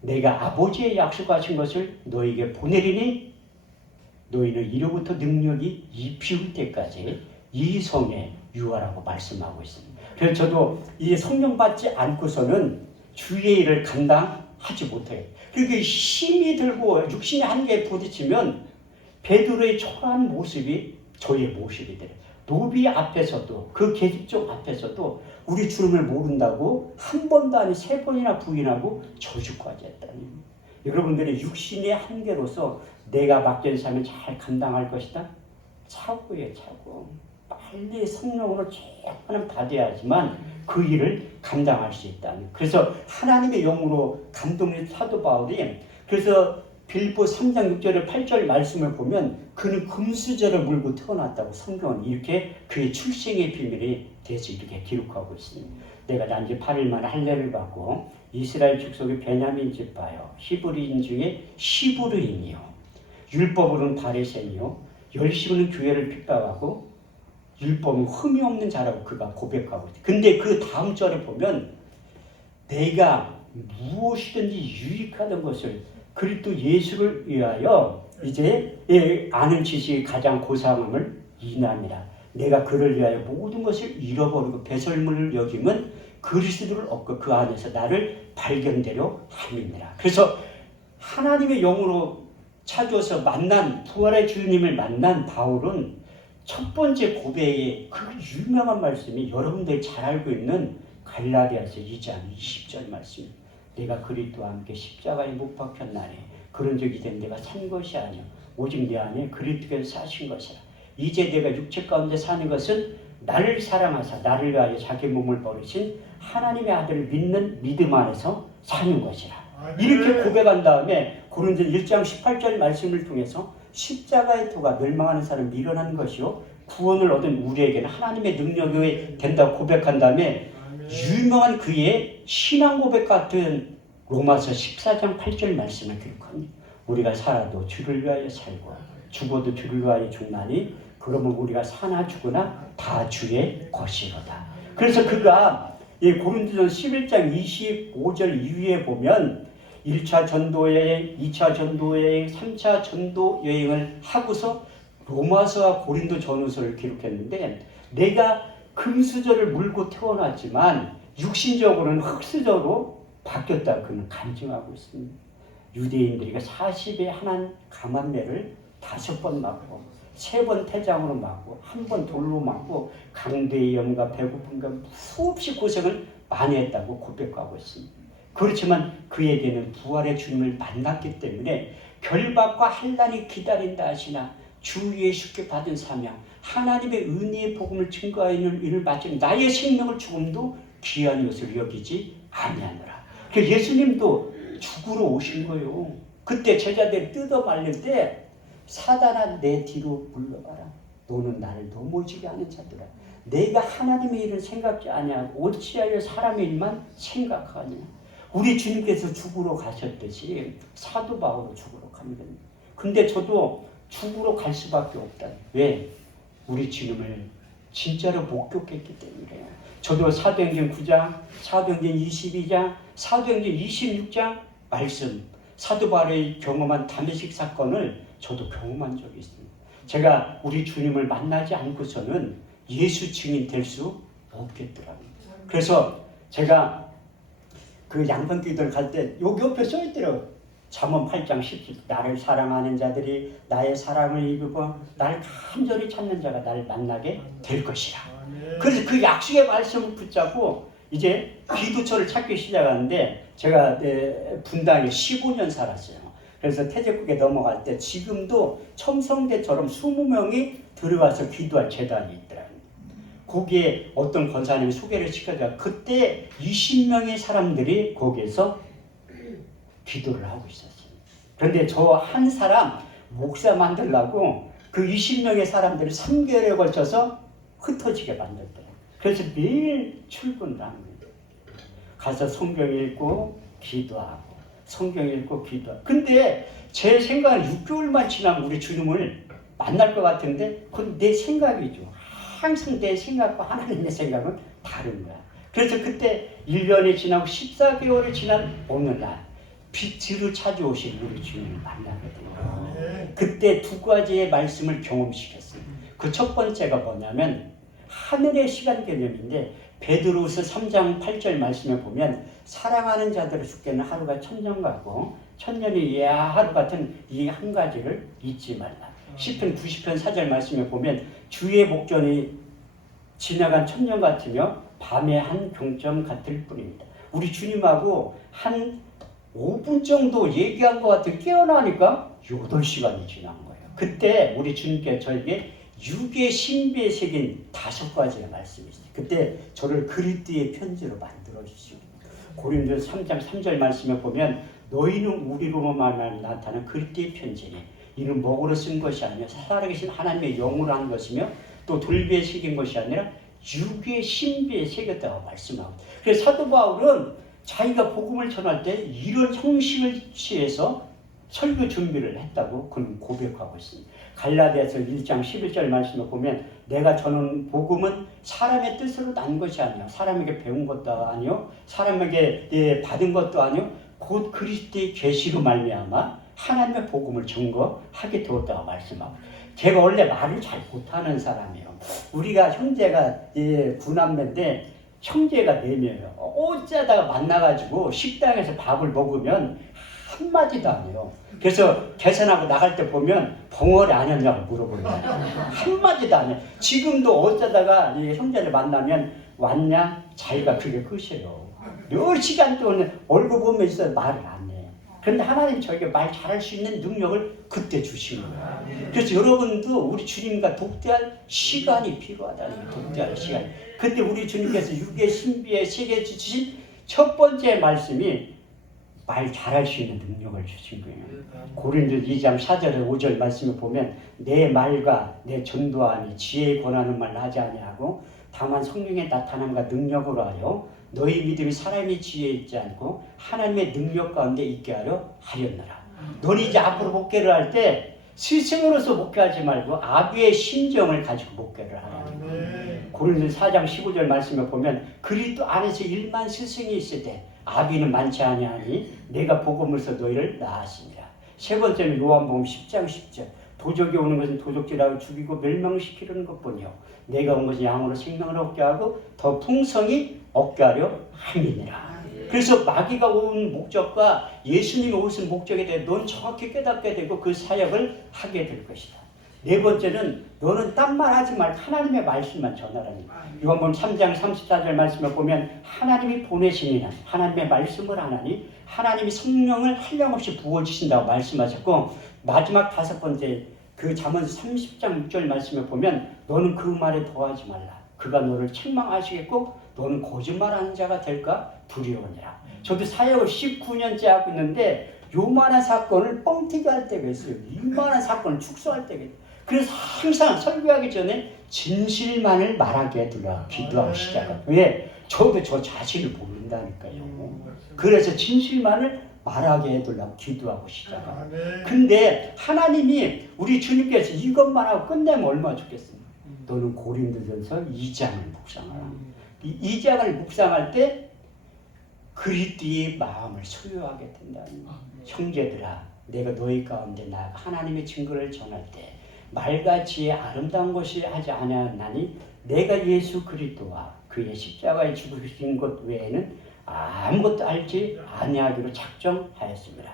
내가 아버지의 약속하신 것을 너희에게 보내리니 너희는 이로부터 능력이 입히울 때까지 이 성에 유하라고 말씀하고 있습니다. 그래서 저도 이 성령 받지 않고서는 주의 일을 감당하지 못해요. 그렇게 힘이 들고 육신의 한계에 부딪히면 베드로의 초라한 모습이 저의 모습이 돼요. 노비 앞에서도 그 계집종 앞에서도 우리 주님을 모른다고 한 번도 아니 3번이나 부인하고 저주까지 했다니. 여러분들의 육신의 한계로서 내가 맡긴 삶을 잘 감당할 것이다. 차고예요, 차고. 빨리 성령으로 조금은 받아야지만 그 일을 감당할 수 있다니. 그래서 하나님의 영으로 감동된 사도 바울이 그래서 빌보 3장 6절에 8절 말씀을 보면 그는 금수저를 물고 태어났다고 성경은 이렇게 그의 출생의 비밀에 대해서 이렇게 기록하고 있습니다. 내가 난지 8일 만에 할례를 받고 이스라엘 족속의 베냐민 지파요 히브리인 중에 히브리인이요 율법으로는 바리새인이요 열심으로는 교회를 핍박하고 율법은 흠이 없는 자라고 그가 고백하고 있다. 근데 그 다음 절에 보면 내가 무엇이든지 유익하던 것을 그리스도 예수를 위하여 이제 아는 지식이 가장 고상함을 인함이라. 내가 그를 위하여 모든 것을 잃어버리고 배설물을 여김은 그리스도를 얻고 그 안에서 나를 발견되려 함이니라. 그래서 하나님의 영으로 찾아서 만난 부활의 주님을 만난 바울은 첫 번째 고백의 그 유명한 말씀이 여러분들이 잘 알고 있는 갈라디아서 2장 20절 말씀입니다. 내가 그리스도와 함께 십자가에 못 박혔나니 그런 적이 된 내가 산 것이 아니요 오직 내 안에 그리스도께서 사신 것이라. 이제 내가 육체 가운데 사는 것은 나를 사랑하사 나를 위하여 자기 몸을 버리신 하나님의 아들을 믿는 믿음 안에서 사는 것이라. 이렇게 고백한 다음에 고린도전 1장 18절 말씀을 통해서 십자가의 도가 멸망하는 사람을 밀어난 것이요 구원을 얻은 우리에게는 하나님의 능력이 된다고 고백한 다음에 유명한 그의 신앙 고백 같은 로마서 14장 8절 말씀을 기록합니다. 우리가 살아도 주를 위하여 살고 죽어도 주를 위하여 죽나니 그러면 우리가 사나 죽으나 다 주의 것이로다. 그래서 그가 이 고린도전 11장 25절 이후에 보면 1차 전도여행, 2차 전도여행, 3차 전도여행을 하고서 로마서와 고린도 전후서를 기록했는데 내가 금수저를 물고 태어났지만 육신적으로는 흙수저로 바뀌었다 그는 간증하고 있습니다. 유대인들이 40에 하나 감한매를 5번 맞고 3번 태장으로 맞고 1번 돌로 맞고 강도의 염과 배고픔과 수없이 고생을 많이 했다고 고백하고 있습니다. 그렇지만 그에게는 부활의 주님을 만났기 때문에 결박과 환난이 기다린다 하시나 주 예수께 받은 사명 하나님의 은혜의 복음을 증거하는 일을 마치면 나의 생명을 죽음도 귀한 것을 여기지 아니하노라. 예수님도 죽으러 오신 거예요. 그때 제자들이 뜯어 말릴 때 사단아 내 뒤로 물러가라. 너는 나를 넘어지게 하는 자들아. 내가 하나님의 일을 생각지 아니하고 어찌하여 사람의 일만 생각하냐. 우리 주님께서 죽으러 가셨듯이 사도 바울도 죽으러 갑니다. 근데 저도 죽으러 갈 수밖에 없다. 왜? 우리 주님을 진짜로 목격했기 때문이에요. 저도 사도행전 9장, 사도행전 22장, 사도행전 26장 말씀, 사도 바울이 경험한 다메섹 사건을 저도 경험한 적이 있습니다. 제가 우리 주님을 만나지 않고서는 예수 증인 될 수 없겠더라고요. 그래서 제가 그 양반교회들 갈 때 여기 옆에 써있더라고요. 잠언 8장 10절, 나를 사랑하는 자들이 나의 사랑을 입고 나를 간절히 찾는 자가 나를 만나게 될 것이라. 그래서 그 약속의 말씀을 붙잡고 이제 기도처를 찾기 시작하는데, 제가 분당에 15년 살았어요. 그래서 태제국에 넘어갈 때 지금도 첨성대처럼 20명이 들어와서 기도할 재단이 있더라고요. 거기에 어떤 권사님이 소개를 시켜줘요. 그때 20명의 사람들이 거기에서 기도를 하고 있었어요. 그런데 저 한 사람 목사 만들려고 그 20명의 사람들을 3개월에 걸쳐서 흩어지게 만들더라고요. 그래서 매일 출근을 하는 거예요. 가서 성경 읽고 기도하고 성경 읽고 기도하고. 근데 제 생각은 6개월만 지나면 우리 주님을 만날 것 같은데 그건 내 생각이죠. 항상 내 생각과 하나님의 생각은 다른 거야. 그래서 그때 1년이 지나고 14개월이 지난 어느 날 빛으로 찾아오신 우리 주님을 만나거든요. 그때 두 가지의 말씀을 경험시켰어요. 그 첫 번째가 뭐냐면 하늘의 시간 개념인데, 베드로후서 3장 8절 말씀에 보면 사랑하는 자들을 죽게는 하루가 천년 같고 천년이 예하 하루 같은 이 한 가지를 잊지 말라. 시편 90편 4절 말씀에 보면 주의 목전이 지나간 천년 같으며 밤의 한 경점 같을 뿐입니다. 우리 주님하고 한 5분 정도 얘기한 것 같아 깨어나니까 8시간이 지난 거예요. 그때 우리 주님께 저에게 육의 신비에 새긴 5가지의 말씀이 있어요. 그때 저를 그리스도의 편지로 만들어 주시고, 고린도서 3장 3절 말씀에 보면 너희는 우리로만 나타난 그리스도의 편지니 이는 먹으로 쓴 것이 아니라 살아계신 하나님의 영으로 한 것이며 또 돌비에 새긴 것이 아니라 육의 신비에 새겼다고 말씀하고, 그래서 사도 바울은 자기가 복음을 전할 때 이런 형식을 취해서 설교 준비를 했다고 그는 고백하고 있습니다. 갈라디아서 1장 11절 말씀을 보면 내가 전하는 복음은 사람의 뜻으로 난 것이 아니요 사람에게 배운 것도 아니요 사람에게 받은 것도 아니요 곧 그리스도의 계시로 말미암아 하나님의 복음을 증거하게 되었다고 말씀하고, 제가 원래 말을 잘 못하는 사람이에요. 우리가 형제가 9남매인데 형제가 4명이에요. 어쩌다가 만나가지고 식당에서 밥을 먹으면 한마디도 안 해요. 그래서 계산하고 나갈 때 보면 벙어리 안 했냐고 물어보려고 한마디도 안 해요. 지금도 어쩌다가 형제를 만나면 왔냐? 자기가 그게 끝이에요. 몇 시간 동안 얼굴 보면서 말을 안 해요. 그런데 하나님 저에게 말 잘할 수 있는 능력을 그때 주시는 거예요. 그래서 여러분도 우리 주님과 독대할 시간이 필요하다는 거예요. 독대할 시간. 그때 우리 주님께서 육의 신비에 새겨 주신 첫 번째 말씀이 말 잘할 수 있는 능력을 주신 거예요. 고린도 2장 4절에 5절 말씀을 보면 내 말과 내 전도함이 지혜에 권하는 말을 하지 아니하고 다만 성령의 나타남과 능력으로 하여 너희 믿음이 사람의 지혜에 있지 않고 하나님의 능력 가운데 있게 하려느라. 너는 이제 앞으로 목회를 할 때 스승으로서 목회하지 말고 아비의 심정을 가지고 목회를 하라는 거예요. 고린도 4장 15절 말씀에 보면 그리스도 안에서 일만 스승이 있을 때 아비는 많지 아니하니 내가 복음으로써 너희를 낳았습니다. 세 번째는 요한복음 10장 10절 도적이 오는 것은 도적질하고 죽이고 멸망시키려는 것뿐이요 내가 온 것은 양으로 생명을 얻게 하고 더 풍성히 얻게 하려 함이니라. 그래서 마귀가 온 목적과 예수님이 오신 목적에 대해 넌 정확히 깨닫게 되고 그 사역을 하게 될 것이다. 네 번째는 너는 딴말 하지 말고 하나님의 말씀만 전하라는 거예요. 요한복음 3장 34절 말씀을 보면 하나님이 보내시니는 하나님의 말씀을 하나니 하나님이 성령을 한량없이 부어주신다고 말씀하셨고, 마지막 5번째 그 잠언서 30장 6절 말씀을 보면 너는 그 말에 더하지 말라. 그가 너를 책망하시겠고 너는 거짓말하는 자가 될까 두려우니라. 저도 사역을 19년째 하고 있는데 요만한 사건을 뻥튀기 할 때가 있어요. 이만한 사건을 축소할 때가 있어요. 그래서 항상 설교하기 전에 진실만을 말하게 해두라. 기도하고 시작하고. 왜? 저도 저 자신을 모른다니까요. 그래서 진실만을 말하게 해달라고 기도하고 시작합니다. 근데 하나님이 우리 주님께서 이것만 하고 끝내면 얼마나 좋겠습니까? 너는 고린도전서 2장을 묵상하라. 이 2장을 묵상할 때 그리스도의 마음을 소유하게 된다는 거예요. 형제들아, 내가 너희 가운데 나아가 하나님의 증거를 전할 때 말같이 아름다운 것이 하지 아니하나니 내가 예수 그리스도와 그의 십자가에 죽으신 것 외에는 아무것도 알지 아니하기로 작정하였습니다.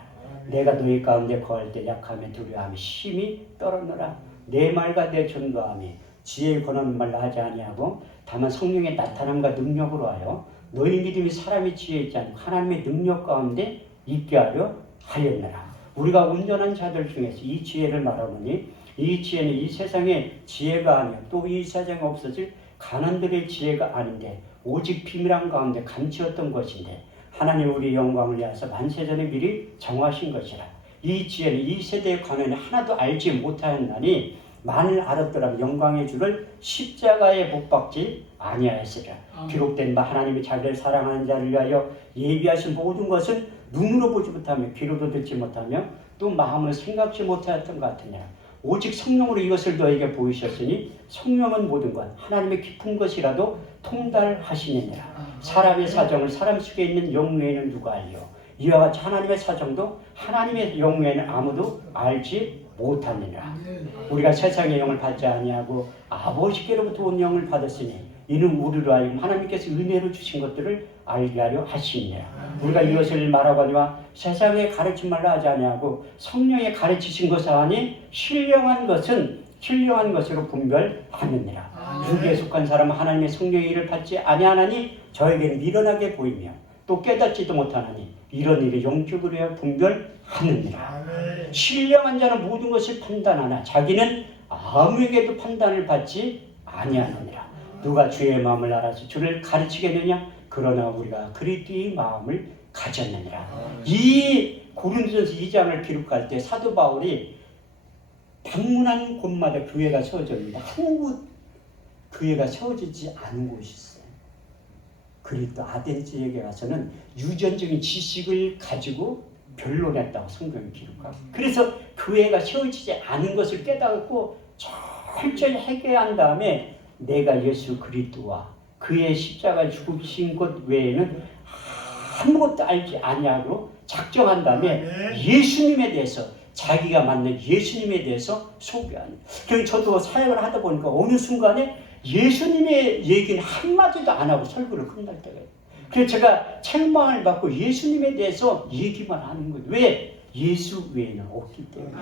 내가 너희 가운데 거할 때 약함에 두려워함에 심히 떨었노라. 내 말과 내 전도함이 지혜의 권하는 말로 하지 아니하고 다만 성령의 나타남과 능력으로 하여 너희 믿음이 사람의 지혜에 있지 않고 하나님의 능력 가운데 있게 하려 하였노라. 우리가 온전한 자들 중에서 이 지혜를 말하노니 이 지혜는 이 세상의 지혜가 아니요 또 이 세상에 없어질 가난들의 지혜가 아닌데 오직 비밀한 가운데 감추었던 것인데 하나님 우리 영광을 위하여 만세전에 미리 정하신 것이라. 이 지혜는 이 세대의 관원이 하나도 알지 못하였나니 만일 알았더라면 영광의 주를 십자가에 못 박지 아니하였으리라. 기록된 바 하나님이 자기를 사랑하는 자를 위하여 예비하신 모든 것은 눈으로 보지 못하며 귀로도 듣지 못하며 또 마음으로 생각지 못하였던 것 같으냐. 오직 성령으로 이것을 너에게 보이셨으니 성령은 모든 것 하나님의 깊은 것이라도 통달하시느니라. 사람의 사정을 사람 속에 있는 영 외에는 누가 알려. 이와 같이 하나님의 사정도 하나님의 영 외에는 아무도 알지 못하느니라. 우리가 세상의 영을 받지 아니하고 아버지께로부터 온 영을 받았으니 이는 우리로 하여금 하나님께서 은혜로 주신 것들을 알게 하려 하시니라. 우리가 이것을 말하거니와 세상에 가르친 말로 하지 아니하고 성령에 가르치신 것을 하니 신령한 것으로 분별하느니라. 육에 속한 사람은 하나님의 성령의 일을 받지 아니하나니 저에게는 미련하게 보이며 또 깨닫지도 못하나니 이런 일을 영적으로 해야 분별하느니라. 신령한 자는 모든 것을 판단하나 자기는 아무에게도 판단을 받지 아니하느니라. 누가 주의 마음을 알아서 주를 가르치겠느냐? 그러나 우리가 그리스도의 마음을 가졌느니라. 이 고린도전서 2장을 기록할 때 사도 바울이 방문한 곳마다 교회가 세워졌는데 한 곳 교회가 세워지지 않은 곳이 있어요. 그리스도 아덴 지역에 가서는 유전적인 지식을 가지고 변론했다고 성경이 기록하고, 그래서 교회가 세워지지 않은 것을 깨닫고 철저히 해결한 다음에 내가 예수 그리스도와 그의 십자가 죽으신 것 외에는 아무것도 알지 아니하고 작정한 다음에 예수님에 대해서 자기가 맞는 예수님에 대해서 소개하는. 그래서 저도 사역을 하다 보니까 어느 순간에 예수님의 얘기는 한마디도 안 하고 설교를 끝날 때가 있어요. 그래서 제가 책망을 받고 예수님에 대해서 얘기만 하는 거예요. 왜? 예수 외에는 없기 때문에.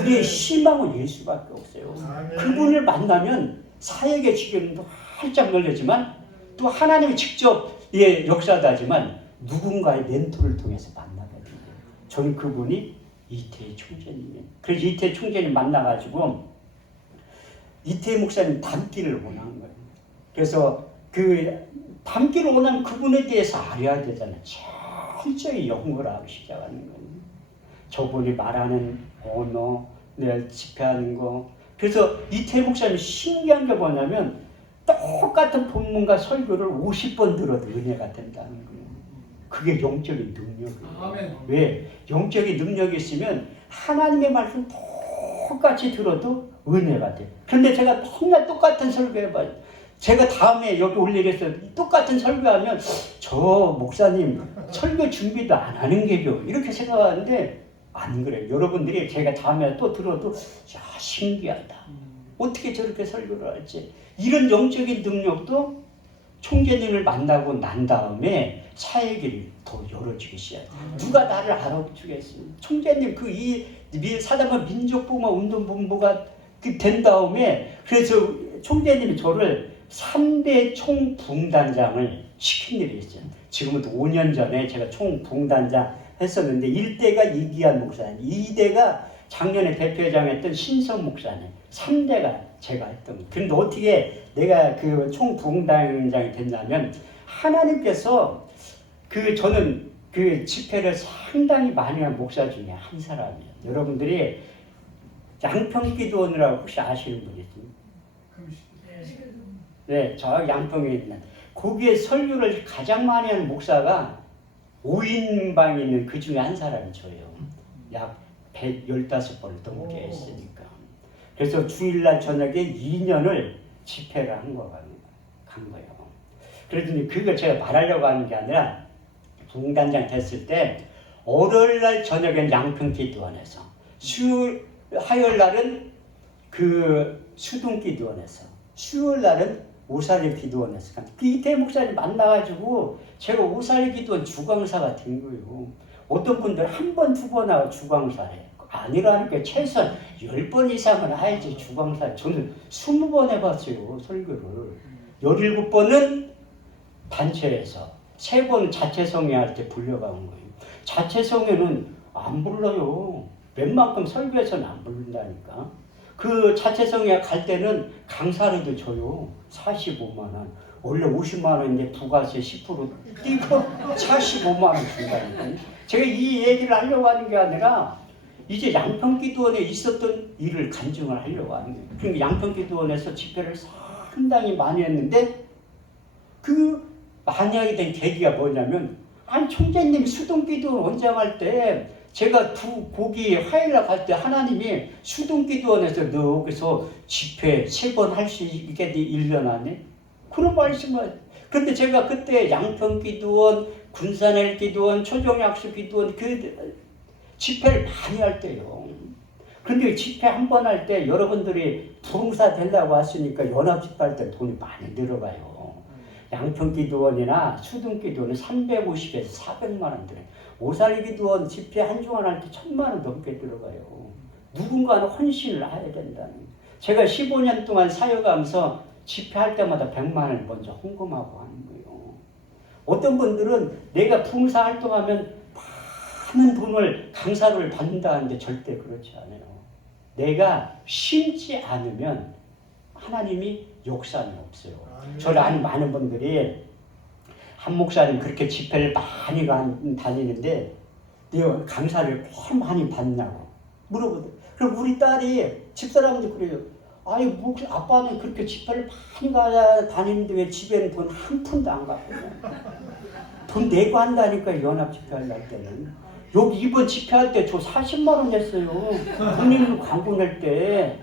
우리의 희망은 예수밖에 없어요. 그분을 만나면 사역의 지경도 활짝 열리지만 또 하나님이 직접 역사도 하지만 누군가의 멘토를 통해서 만나게 돼요. 저는 그분이 이태희 총재님이에요. 그래서 이태희 총재님 만나가지고 이태희 목사님 닮기를 원한 거예요. 그래서 그 닮기를 원하면 그분에 대해서 알아야 되잖아요. 철저히 연구를 하기 시작하는 거예요. 저분이 말하는 언어, 내가 집회하는 거. 그래서 이태희 목사님 신기한 게 뭐냐면 똑같은 본문과 설교를 50번 들어도 은혜가 된다는 거예요. 그게 영적인 능력이에요. 아멘. 왜? 영적인 능력이 있으면 하나님의 말씀 똑같이 들어도 은혜가 돼요. 그런데 제가 맨날 똑같은 설교해봐요. 제가 다음에 여기 올 일에서 똑같은 설교하면 저 목사님 설교 준비도 안 하는 게죠. 이렇게 생각하는데 안 그래요. 여러분들이 제가 다음에 또 들어도 야 신기하다. 어떻게 저렇게 설교를 할지. 이런 영적인 능력도 총재님을 만나고 난 다음에 사회길이 더 열어지기 시작해요. 누가 나를 알아주겠어요. 총재님 이 사단과 민족보호마 운동본부가 된 다음에 그래서 총재님이 저를 3대 총붕단장을 시킨 일이 있어요. 지금부터 5년 전에 제가 총붕단장 했었는데 1대가 이기한 목사님, 2대가 작년에 대표회장 했던 신성 목사님, 3대가 제가 했던 거예요. 그런데 어떻게 내가 그 총붕단장이 됐냐면 하나님께서 저는 그 집회를 상당히 많이 한 목사 중에 한 사람이에요. 여러분들이 양평기도원이라고 혹시 아시는 분 있습니까? 네, 저 양평에 있는 거기에 설교를 가장 많이 하는 목사가 5인방이 있는 그 중에 한 사람이 저예요. 약 115번을 넘게 했으니까. 그래서 주일날 저녁에 2년을 집회를 간 거예요. 그러더니 그거 제가 말하려고 하는 게 아니라 부흥단장 됐을 때 월요일날 저녁엔 양평기도원에서 화요일날은 그 수동기도원에서 수요일날은 오사리 기도원에서 이태 목사님 만나가지고 제가 오사리 기도원 주광사가 된 거예요. 어떤 분들 한 번, 두 번 하고 주광사래. 아니라니까 최소한 10번 이상은 해야지 주광사. 저는 20번 해봤어요, 설교를. 17번은 단체에서, 3번 자체성회 할 때 불려간 거예요. 자체성회는 안 불러요. 웬만큼 설교에서는 안 부른다니까. 그 자체성회 갈 때는 강사료도 줘요. 45만 원. 원래 50만 원인데 부가세 10% 띄고 45만 원 준다니까. 제가 이 얘기를 하려고 하는 게 아니라 이제 양평기도원에 있었던 일을 간증을 하려고 하는 거예요. 그러니까 양평기도원에서 집회를 상당히 많이 했는데 그 많이 하게 된 계기가 뭐냐면 아니 총재님이 수동기도원 원장할 때 제가 거기 화요일날 갈 때 하나님이 수동기도원에서 너 여기서 집회 3번 할 수 있게 돼 1년 안에 그런 말씀을. 그런데 제가 그때 양평기도원, 군산일기도원, 초정약수기도원 그 집회를 많이 할 때요. 그런데 집회 한 번 할 때 여러분들이 부흥사 되려고 하시니까 연합집회할 때 돈이 많이 들어가요. 양평기도원이나 수동기도원은 350에서 400만 원 들어요. 오사리기도원 집회 한 주간 할 때 1000만 원 넘게 들어가요. 누군가는 헌신을 해야 된다는. 제가 15년 동안 사역하면서 집회할 때마다 100만 원을 먼저 헌금하고 하는 거예요. 어떤 분들은 내가 부흥사 활동하면 많은 돈을 강사를 받는다는데 절대 그렇지 않아요. 내가 심지 않으면 하나님이 역사는 없어요. 저를 아는 많은 분들이 한 목사님 그렇게 집회를 많이 다니는데 내가 강사를 꽤 많이 받냐고 물어보더라고요. 그럼 우리 딸이 집사람도 그래요. 아니 아빠는 그렇게 집회를 많이 다니는데 왜 집에는 돈 한 푼도 안 갖고 돈 내고 한다니까. 연합 집회할 때는 여기 이번 집회할 때 저 40만 원 냈어요. 국민으로 광고 낼 때.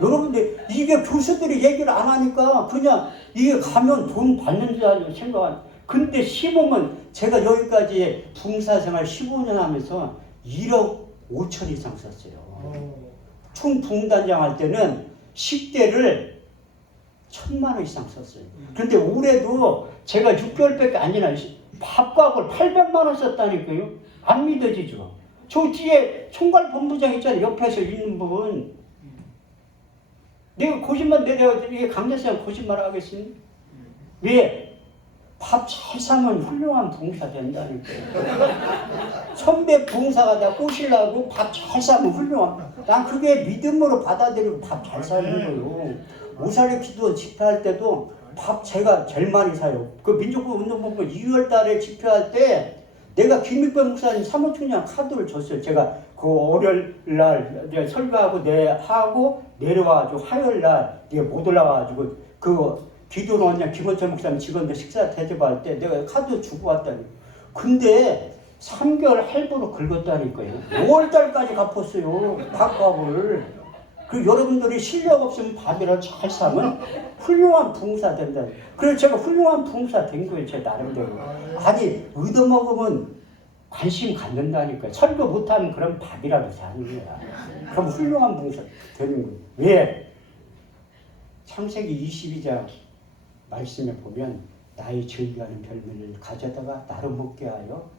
여러분들 이게 교수들이 얘기를 안 하니까 그냥 이게 가면 돈 받는 줄 알고 생각한. 근데 심으면 제가 여기까지 부흥사생활 15년 하면서 1억 5천 이상 썼어요. 총 부흥단장 할 때는 10대를 1000만 원 이상 썼어요. 그런데 올해도 제가 6개월밖에 안 지나 밥값을 800만 원 썼다니까요. 안 믿어지죠. 저 뒤에 총괄본부장 있잖아요. 옆에서 있는 분. 내가 거짓말 내가 이게 강대상 거짓말 하겠습니까? 왜? 밥 잘 사면 훌륭한 부흥사 된다니까요. 선배 부흥사가 다 꼬시려고 밥 잘 사면 훌륭한. 난 그게 믿음으로 받아들이고 밥 잘 사는 거예요. 오사리 기도 집회할 때도 밥 제가 제일 많이 사요. 그 민족운동본부 2월 달에 집회할 때 내가 김익배 목사님 사모총장 카드를 줬어요. 제가 그 월요일 날 설교하고 하고 내려와가지고 화요일 날 내가 못 올라와가지고 그 기도로 원장 김원철 목사님 직원들 식사 대접할 때 내가 카드 주고 왔다니. 근데 3개월 할부로 긁었다니까요. 5월달까지 갚았어요. 밥값을. 그 여러분들이 실력 없으면 밥이라도 잘 사면 훌륭한 부흥사 된다. 그래서 제가 훌륭한 부흥사 된 거예요. 제 나름대로. 아니 얻어먹으면 관심 갖는다니까요. 설교 못하면 그럼 밥이라도 사는 거야. 그럼 훌륭한 부흥사 되는 거예요. 왜? 창세기 22장 말씀에 보면 나의 즐겨하는 별미를 가져다가 나로 먹게 하여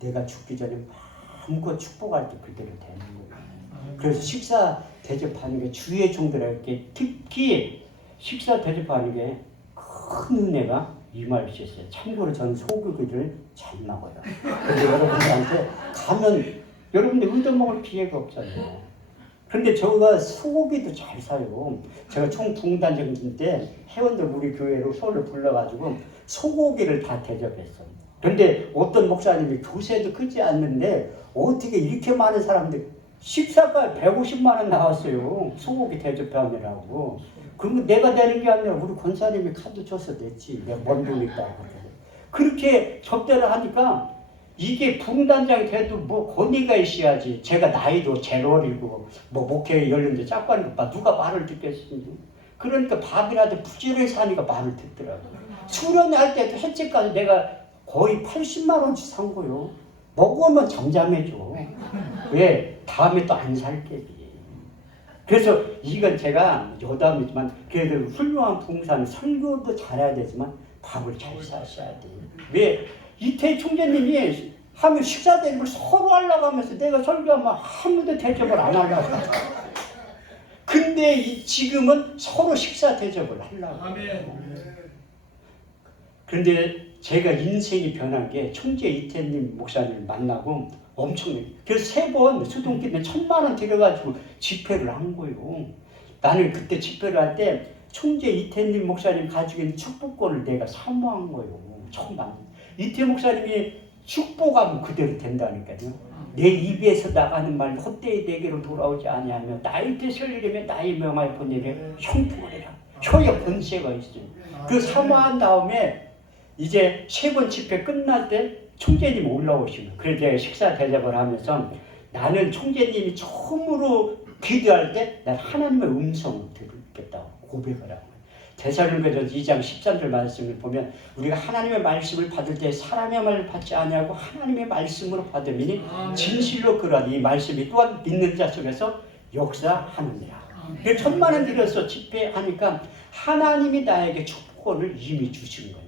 내가 죽기 전에 마음껏 축복할 때 그대로 되는 거예요. 그래서 식사 대접하는 게 주의 종들에게 특히 식사 대접하는 게 큰 은혜가 임할 수 있어요. 참고로 저는 소고기를 잘 먹어요. 그래서 여러분들한테 가면 여러분들 얻어먹을 기회가 없잖아요. 그런데 저가 소고기도 잘 사요. 제가 총 부흥단장 때 회원들 우리 교회로 서울로 불러가지고 소고기를 다 대접했어요. 그런데 어떤 목사님이 교세도 크지 않는데 어떻게 이렇게 많은 사람들 식사가 150만 원 나왔어요. 소고기 대접하느라고. 그러면 내가 내는 게 아니라 우리 권사님이 카드 줘서 냈지. 내가 뭔 돈 있다고. 그렇게 접대를 하니까 이게 부흥단장 돼도 뭐 권위가 있어야지. 제가 나이도 제일 어리고 뭐 목회에 열린데 짝고 하는 거 누가 말을 듣겠습니까? 그러니까 밥이라도 부지런히 사니까 말을 듣더라고요. 수련할 때도 횟집가서 내가 거의 80만 원씩 산 거요. 먹으면 잠잠해져. 왜? 다음에 또 안 살게지. 그래서 이건 제가 여담이지만 그래도 훌륭한 부흥사는 설교도 잘해야 되지만 밥을 잘 사셔야 돼. 왜? 이태희 총재님이 하면 식사 대접을 서로 하려고 하면서 내가 설교하면 아무도 대접을 안 하려고. 근데 지금은 서로 식사 대접을 하려고. 그런데 제가 인생이 변한 게 총재 이태님 목사님을 만나고 엄청나게. 그래서 3번 수동기는 1,000만 원 들여가지고 집회를 한 거예요. 나는 그때 집회를 할 때 총재 이태님 목사님 가지고 있는 축복권을 내가 사모한 거예요. 1,000만 원. 이태 목사님이 축복하면 그대로 된다니까요. 내 입에서 나가는 말 헛되이 내게로 돌아오지 아니하며 나의 뜻을 이루며 나의 명하여 보내려 형통을 해라. 혀에 번세가 있어요. 그 사모한 다음에 이제 3번 집회 끝날 때 총재님 올라오시면 그래서 제가 식사 대접을 하면서 나는 총재님이 처음으로 기도할 때 난 하나님의 음성을 듣겠다고 고백을 하고 데살로니가전서 2장 13절 말씀을 보면 우리가 하나님의 말씀을 받을 때 사람의 말을 받지 아니하고 하나님의 말씀으로 받으니 진실로 그러하니 이 말씀이 또한 믿는 자 속에서 역사하느니라. 그래서 1,000만 원 들여서 집회하니까 하나님이 나에게 축복권을 이미 주신 거예요.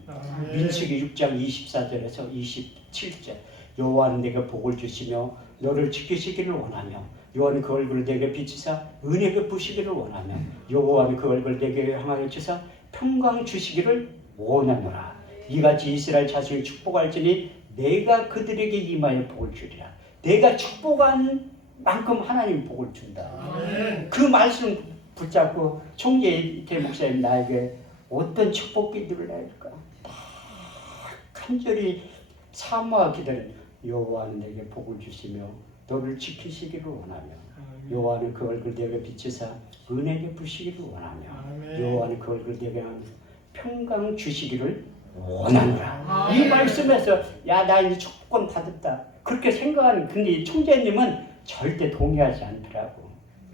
민수기 6장 24절에서 27절 여호와는 내게 복을 주시며 너를 지키시기를 원하며 여호와는 그 얼굴을 내게 비치사 은혜 베푸시기를 원하며 여호와는 그 얼굴을 내게 향하여 주사 평강 주시기를 원하노라. 이같이 이스라엘 자손이 축복할지니 내가 그들에게 임하여 복을 주리라. 내가 축복한 만큼 하나님 복을 준다. 그 말씀 붙잡고 총재 이태 목사님 나에게 어떤 축복 기도를 할까? 딱 간절히 사모하고 기다린 여호와는 내게 복을 주시며 너를 지키시기를 원하며 여호와는 그 얼굴 내게 비치사 은혜 베푸시기를 원하며 여호와는 그 얼굴 내게 하면서 평강 주시기를 원하노라. 이 말씀에서 야 나 이제 축복권 받았다 그렇게 생각하는 근데 이 총재님은 절대 동의하지 않더라고.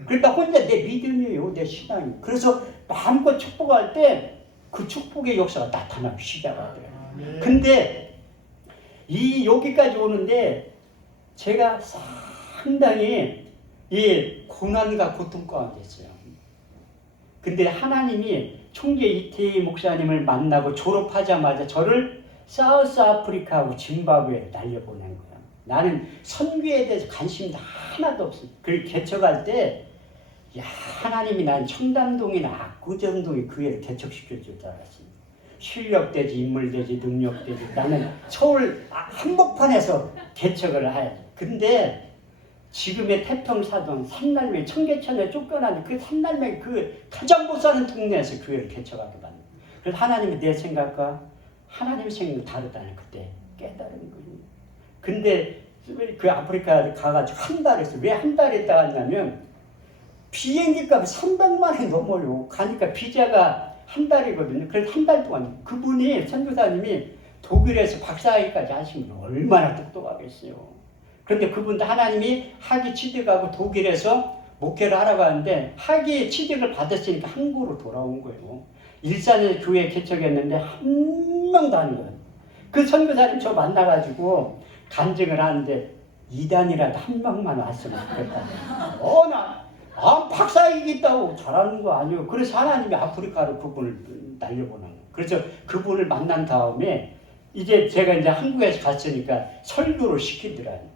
그러니까 혼자 내 믿음이에요, 내 신앙이. 그래서 마음껏 축복할 때 그 축복의 역사가 나타나기 시작하더라고요. 근데 이 여기까지 오는데 제가 상당히 이 고난과 고통 가운데 있어요. 근데 하나님이 총재 이태희 목사님을 만나고 졸업하자마자 저를 사우스 아프리카하고 짐바브웨에 날려보낸 거예요. 나는 선교에 대해서 관심이 하나도 없어요. 그리고 개척할 때 야, 하나님이 난 청담동이나 압구정동에 그 애를 개척시켜 줄 줄 알았어요. 실력되지, 인물되지, 능력되지. 나는 서울 한복판에서 개척을 해야지. 근데 지금의 태평사동 삼날매 청계천에 쫓겨나는 그 삼날매 그 가장 못 사는 동네에서 교회를 개척하게 만든. 그래서 하나님이 내 생각과 하나님의 생각이 다르다는 그때 깨달은 거예요. 근데 그 아프리카 가가지고 한 달 했어. 왜 한 달 있다 갔냐면 비행기 값이 300만 원이 넘어요. 가니까 비자가 한 달이거든요. 그래서 한 달 동안 그분이 선교사님이 독일에서 박사학위까지 하시면 얼마나 똑똑하겠어요. 그런데 그분도 하나님이 학위 취득하고 독일에서 목회를 하러 가는데 학위 취득을 받았으니까 한국으로 돌아온 거예요. 일산에 교회 개척했는데 한 명도 안 거예요. 그 선교사님 저 만나가지고 간증을 하는데 이단이라도 한 명만 왔으면 좋겠다. 박사학위 있다고 잘하는 거 아니에요. 그래서 하나님이 아프리카로 그분을 날려보는 거예요. 그래서 그분을 만난 다음에 이제 제가 이제 한국에서 갔으니까 설교를 시키더라고요.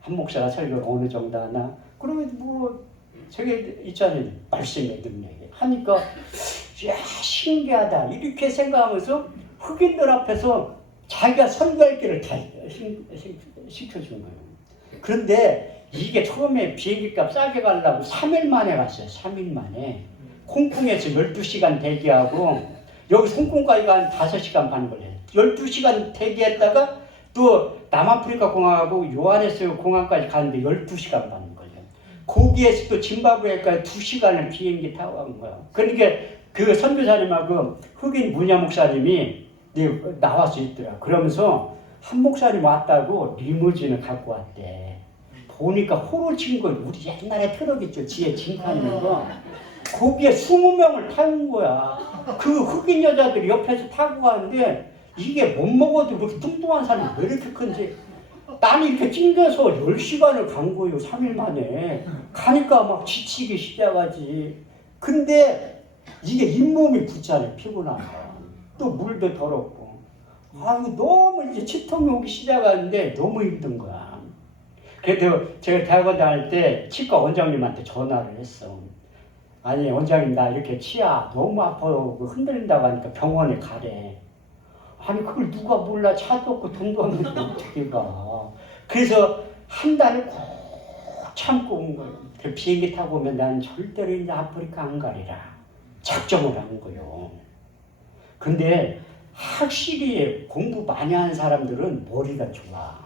한 목사가 설교를 어느 정도 하나? 그러면 뭐 저게 있잖아요. 말씀의 능력이. 하니까 야 신기하다 이렇게 생각하면서 흑인들 앞에서 자기가 설교할 길을 다 시켜준 거예요. 그런데 이게 처음에 비행기값 싸게 가려고 3일 만에 갔어요. 3일 만에. 홍콩에서 12시간 대기하고 여기서 홍콩까지 한 5시간 반 걸려요. 12시간 대기했다가 또 남아프리카 공항하고 요하네스burg 공항까지 가는데 12시간 반 걸려요. 거기에서 또 짐바브웨까지 2시간을 비행기 타고 간 거예요. 그러니까 그 선교사님하고 흑인 문야 목사님이 나와서 있더라. 그러면서 한 목사님 왔다고 리무진을 갖고 왔대. 보니까 호로 친 거, 우리 옛날에 트럭 있죠. 지에 짐칸 있는 거. 거기에 20명을 타는 거야. 그 흑인 여자들이 옆에서 타고 가는데 이게 못 먹어도 그렇게 뚱뚱한 사람이 왜 이렇게 큰지. 나는 이렇게 찡겨서 10시간을 간 거예요. 3일 만에. 가니까 막 지치기 시작하지. 근데 이게 잇몸이 붙잖아요. 피곤한 거. 또 물도 더럽고. 아유, 너무 이제 치통이 오기 시작하는데 너무 힘든 거야. 그래도 제가 대학원 다닐 때 치과 원장님한테 전화를 했어. 아니, 원장님, 나 이렇게 치아 너무 아파요. 흔들린다고 하니까 병원에 가래. 아니, 그걸 누가 몰라. 차도 없고 돈도 없는데 어떻게 가. 그래서 한 달을 꼭 참고 온 거예요. 그 비행기 타고 오면 난 절대로 이제 아프리카 안 가리라 작정을 한 거예요. 근데 확실히 공부 많이 한 사람들은 머리가 좋아.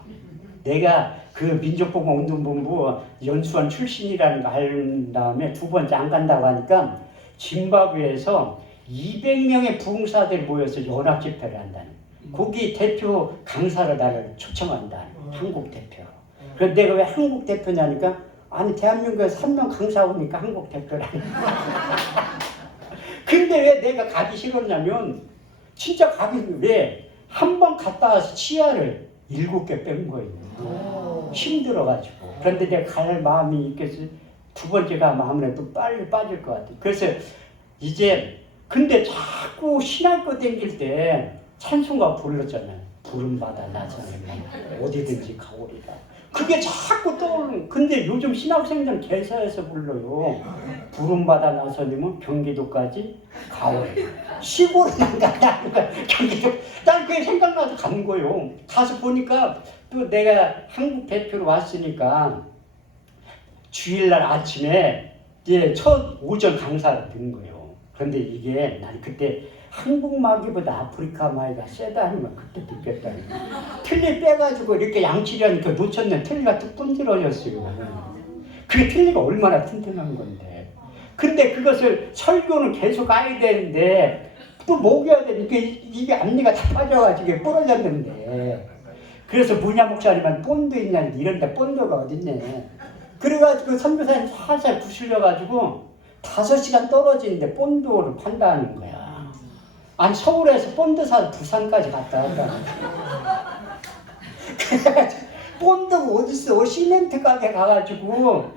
내가 그 민족보건운동본부 연수원 출신이라는 거 알 다음에 두 번째 안 간다고 하니까 짐바브웨에서 200명의 부흥사들이 모여서 연합집회를 한다는. 거기 대표 강사로 나를 초청한다. 한국 대표. 그래서 내가 왜 한국 대표냐니까 아니 대한민국에서 3명 강사 오니까 한국 대표라니. 근데 왜 내가 가기 싫었냐면 진짜 가기 왜 한 번 갔다 와서 치아를 7개 뺀 거예요. 힘들어가지고. 그런데 내가 갈 마음이 있겠어. 두 번째 가면 아무래도 빨리 빠질 것 같아. 그래서 이제 근데 자꾸 신학교 다닐 때 찬송가 불렀잖아요. 부름받아 나서는 어디든지 가오리라. 그게 자꾸 떠오르는. 근데 요즘 신학생들은 개사에서 불러요. 부름받아 나서님은 경기도까지 가오리라. 시골은 안 간다는 거야. 경기도. 난 그게 생각나서 간 거예요. 가서 보니까 또 내가 한국 대표로 왔으니까 주일날 아침에 이제 첫 오전 강사를 듣는 거예요. 그런데 이게 난 그때 한국 마귀보다 아프리카 마귀가 세다는 걸 그때 느꼈다는 거예요. 틀니 빼가지고 이렇게 양치려니까 놓쳤네. 틀니가 뚝 분질러졌어요. 그게 틀니가 얼마나 튼튼한 건데. 근데 그것을 설교는 계속 가야 되는데 또 먹여야 되니까 이게 앞니가 다 빠져가지고 부러졌는데. 그래서 문야 목사님은 본드 있냐 이런데 본드가 어딨네. 그래가지고 선교사님 살살 부실려가지고 5시간 떨어지는데 본드를 판다는 거야. 아니 서울에서 본드 사서 부산까지 갔다 왔다는 거야. 그래가지고 본드가 어딨어. 시멘트 가게 가가지고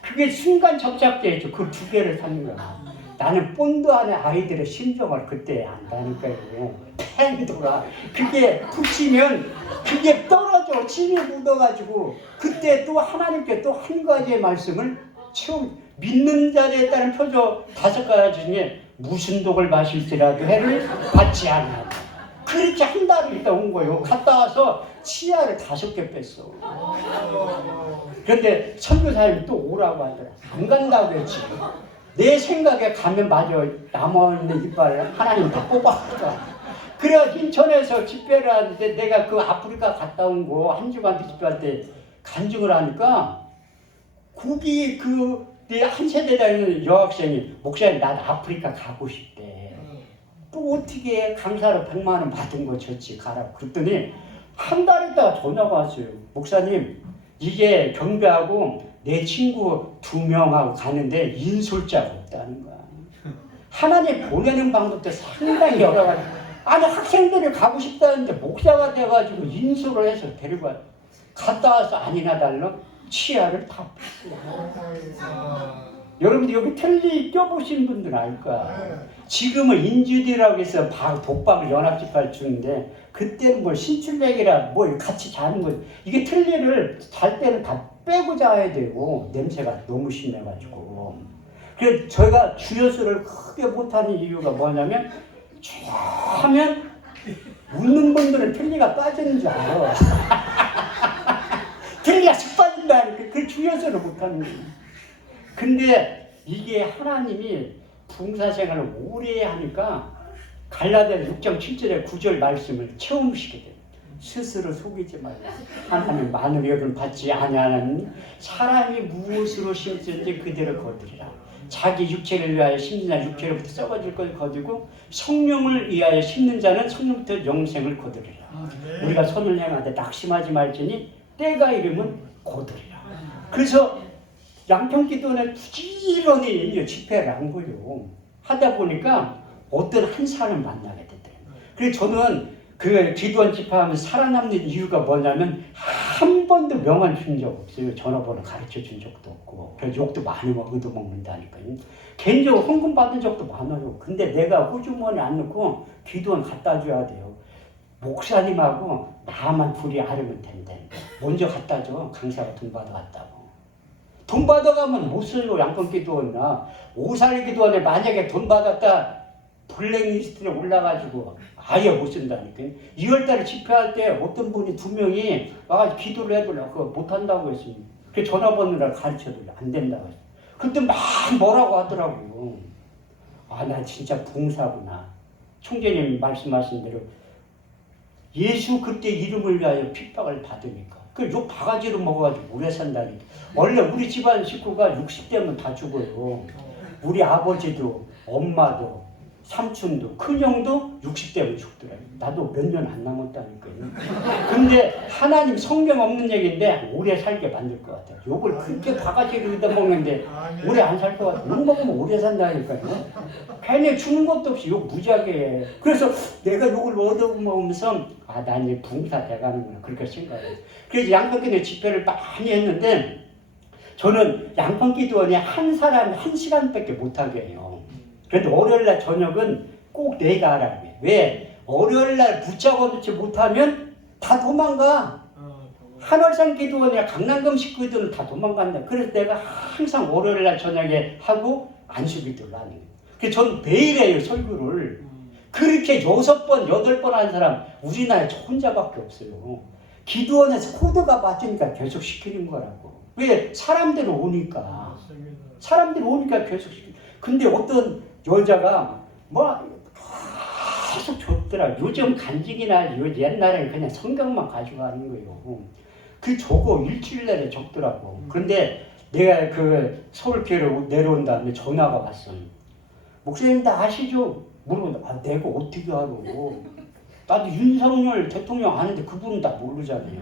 그게 순간 접착제였죠. 그 2개를 사는 거야. 나는 본드 안에 아이들의 심정을 그때 안다니까요. 팬도가 그게 붙이면 그게 떨어져. 침이 묻어가지고 그때 또 하나님께 또 한 가지의 말씀을 처음 믿는 자리에 따른 표조 5가지 중에 무슨 독을 마실지라도 해를 받지 않아. 그렇게 한 달을 있다 온 거예요. 갔다 와서 치아를 5개 뺐어. 그런데 선교사님이 또 오라고 하더라. 안 간다고 했지. 내 생각에 가면 맞아. 남아있는 이빨을 하나님 다 뽑아왔다. 그래야 인천에서 집회를 하는데 내가 그 아프리카 갔다 온 거 한 주간 집회할 때 간증을 하니까 거기 그 한 세대 다니는 여학생이 목사님 난 아프리카 가고 싶대. 또 어떻게 강사로 100만 원 받은 거 줬지 가라고. 그랬더니 한 달 있다가 전화가 왔어요. 목사님 이게 경배하고 내 친구 2명하고 가는데 인솔자가 없다는 거야. 하나님 보내는 방법도 상당히 여러 가지. 아니 학생들이 가고 싶다는데 목사가 돼가지고 인솔을 해서 데리고 와. 갔다 와서 아니나 달라 치아를 다 뺐어요. 여러분들 여기 틀니 껴보신 분들은 알 거야. 지금은 인주디라고 해서 독박을 연합집회를 주는데 그때는 뭐 신출백이라 뭐 같이 자는 거지. 이게 틀니를 잘 때는 다 빼고 자야 되고 냄새가 너무 심해가지고. 그래서 저희가 주여수를 크게 못하는 이유가 뭐냐면 쭉 하면 웃는 분들은 틀니가 빠지는 줄 알아. 틀니가 쑥 빠진다니까. 그 주여수를 못하는 거예요. 근데 이게 하나님이 봉사생활을 오래 하니까 갈라디아서 6장 7절의 9절 말씀을 체험시키게 돼요. 스스로 속이지 말라. 하나님 마늘 여름 받지 아니하는 사람이 무엇으로 심든지 그대로 거두리라. 자기 육체를 위하여 심는 자는 육체로부터 썩어질 것을 거두고 성령을 위하여 심는 자는 성령부터 영생을 거두리라. 우리가 선을 행하되 낙심하지 말지니 때가 이르면 거두리라. 그래서 양평기도원에 부지런히 집회를 한 거예요. 하다 보니까 어떤 한 사람을 만나게 됐더라고요. 그래서 저는 그 기도원 집회하면서 살아남는 이유가 뭐냐면 한 번도 명함 준 적 없어요. 전화번호 가르쳐 준 적도 없고. 그래서 욕도 많이 얻어먹는다니까요. 개인적으로 헌금 받은 적도 많아요. 근데 내가 호주머니 안 넣고 기도원 갖다 줘야 돼요. 목사님하고 나만 둘이 알으면 된다니까. 먼저 갖다 줘. 강사가 돈 받아갔다고. 돈 받아가면 못 써요. 양평기도원이나 오살기도원에 만약에 돈 받았다 블랙리스트에 올라가지고 아예 못 쓴다니까. 2월달에 집회할 때 어떤 분이 2명이 와가지고 기도를 해보려고 그거 못한다고 했습니다. 그 전화번호를 가르쳐줘요. 안 된다고 했어요. 그때 막 뭐라고 하더라고요. 아, 나 진짜 봉사구나. 총재님 말씀하신 대로 예수 그때 이름을 위하여 핍박을 받으니까 그 욕 바가지로 먹어가지고 오래 산다니까. 원래 우리 집안 식구가 60대면 다 죽어요. 우리 아버지도 엄마도 삼촌도 큰형도 60대면 죽더라고요. 나도 몇 년 안 남았다니까요. 근데 하나님 성경 없는 얘기인데 오래 살게 만들 것 같아요. 욕을 그렇게 바가지로 얻어먹는데 오래 안 살 것 같아요. 욕 먹으면 오래 산다니까요. 괜히 주는 것도 없이 욕 무지하게 해. 그래서 내가 욕을 얻어먹으면서 아, 난 이제 붕사 돼가는구나 그렇게 생각해요. 그래서 양평기도에 집회를 많이 했는데 저는 양평기도원에 한 사람이 1시간밖에 못하게 해요. 그런데 월요일날 저녁은 꼭 내가 하라고 해. 왜? 월요일날 붙잡아 놓지 못하면 다 도망가. 한월산 기도원이나 강남금 식구들은 다 도망간다. 그래서 내가 항상 월요일날 저녁에 하고 안수기도를 하는 거예요. 그래서 저는 매일 해요, 설교를. 그렇게 6번, 8번 한 사람 우리나라에 저 혼자밖에 없어요. 기도원에서 코드가 맞으니까 계속 시키는 거라고. 왜? 사람들은 오니까. 사람들이 오니까 계속 시키는 거예요. 근데 어떤 여자가 뭐 계속 줬더라. 요즘 간증이나 옛날에는 그냥 성경만 가지고 가는 거예요. 그 저거 일주일 내내 적더라고. 그런데 내가 그 서울교회로 내려온 다음에 전화가 왔어. 목사님 다 아시죠? 물어본다. 아, 내가 어떻게 알아? 나도 윤석열 대통령 아는데 그분은 다 모르잖아요.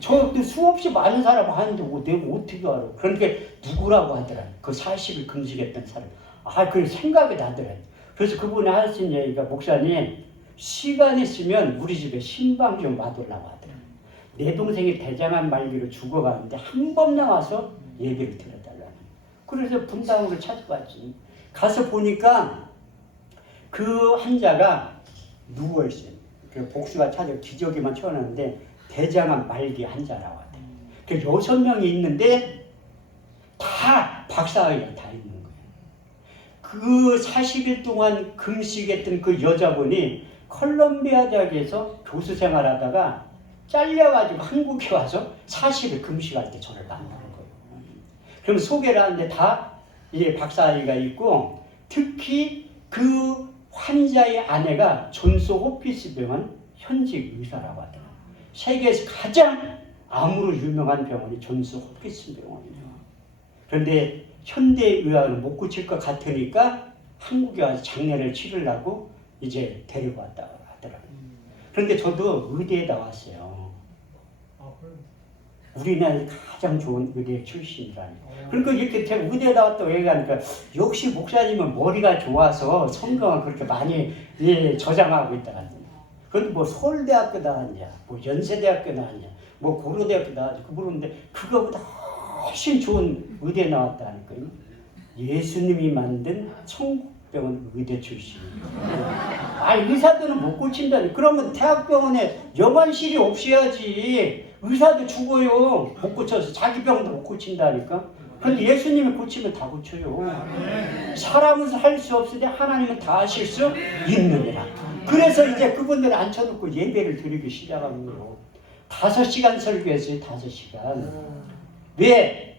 저 수없이 많은 사람 아는데 내가 어떻게 알아? 그러니까 누구라고 하더라. 그 40일 금식했던 사람. 아, 그 생각이 나더라. 그래서 그분이 하신 얘기가 목사님 시간 있으면 우리 집에 신방 좀 와달라고 하더라. 내 동생이 대장암 말기로 죽어가는데 한 번 나와서 얘기를 들어달라는. 그래서 분당으로 찾아갔지. 가서 보니까 그 환자가 누워있어요. 그 복수가 찾아 기저귀만 채워놨는데 대장암 말기 환자라고 하더라. 그 6명이 있는데 다 박사학위가 다 있는 거예요. 그 40일 동안 금식했던 그 여자분이 컬럼비아 대학에서 교수 생활하다가 잘려가지고 한국에 와서 40일 금식할 때 저를 만나는 거예요. 그럼 소개를 하는데 다 이제 박사학위가 있고 특히 그 환자의 아내가 존스 호피스 병원 현직 의사라고 하더라고요. 세계에서 가장 암으로 유명한 병원이 존스 호피스 병원이에요. 그런데 현대의학은 못 고칠 것 같으니까 한국에 와서 장례를 치르려고 이제 데리고 왔다고 하더라고요. 그런데 저도 의대에 나왔어요. 우리나라에 가장 좋은 의대 출신이라니. 그러니까 이렇게 제가 의대에 나왔다고 얘기하니까 역시 목사님은 머리가 좋아서 성경을 그렇게 많이 저장하고 있다가 그것도 뭐 서울대학교 나왔냐, 뭐 연세대학교 나왔냐, 뭐 고려대학교 나왔냐, 그러는데 그거보다 훨씬 좋은 의대 나왔다니까요. 예수님이 만든 천국병원 의대 출신이에요. 아, 의사들은 못 고친다니. 그러면 대학병원에 여관실이 없어야지. 의사도 죽어요. 못 고쳐서 자기 병도 못 고친다니까. 그런데 예수님이 고치면 다 고쳐요. 사람은 할 수 없으되 하나님은 다 하실 수 있느니라. 그래서 이제 그분들 앉혀놓고 예배를 드리기 시작하는 거예요. 5시간 설교했어요. 5시간. 왜?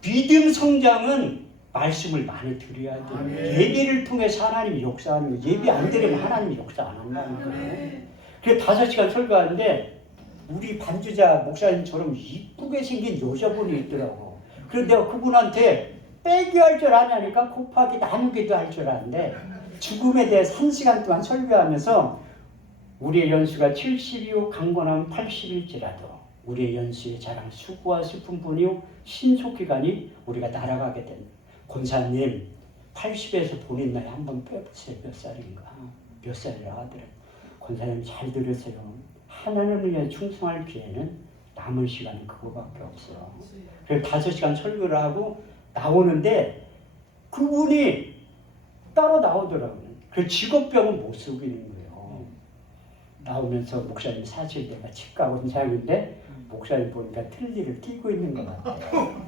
믿음 성장은 말씀을 많이 드려야 돼요. 예배를 통해서 하나님이 역사하는 거예요. 예배 안 드리면 하나님이 역사 안 한다는 거예요. 그래서 5시간 설교하는데 우리 반주자 목사님처럼 이쁘게 생긴 여자분이 있더라고. 그래서 내가 그분한테 빼기 할 줄 아냐니까 곱하기 나누기도 할 줄 아는데 죽음에 대해서 1시간 동안 설교하면서 우리의 연수가 70이요 강건하면 80일지라도 우리의 연수의 자랑 수고와 슬픈 분이요 신속히 가니 우리가 날아가게 된다. 권사님 80에서 본인 나이 한번 빼보세요. 몇 살인가? 몇 살이라 하더라고요. 권사님 잘 들으세요. 하나님을 위해 충성할 기회는 남은 시간은 그거밖에 없어요. 그래서 5시간 설교를 하고 나오는데 그분이 따로 나오더라고요. 그 직업병은 못 속이는 거예요. 나오면서 목사님 사실 내가 치과 원장인데 목사님 보니까 틀니를 띄고 있는 것 같아요.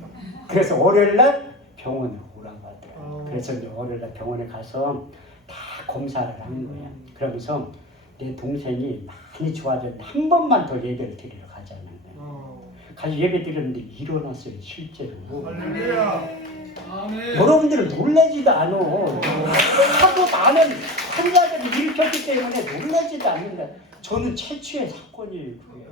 그래서 월요일날 병원에 오라고 하더라고요. 그래서 월요일날 병원에 가서 다 검사를 하는 거예요. 그러면서 내 동생이 많이 좋아졌는데 한 번만 더 예배를 드리러 가자는 거예요. 가서 예배 드렸는데 일어났어요. 실제로. 여러분들은 놀라지도 않아. 하도 많은 환자들이 일으켰기 때문에 놀라지도 않는다. 저는 최초의 사건이에요. 그게.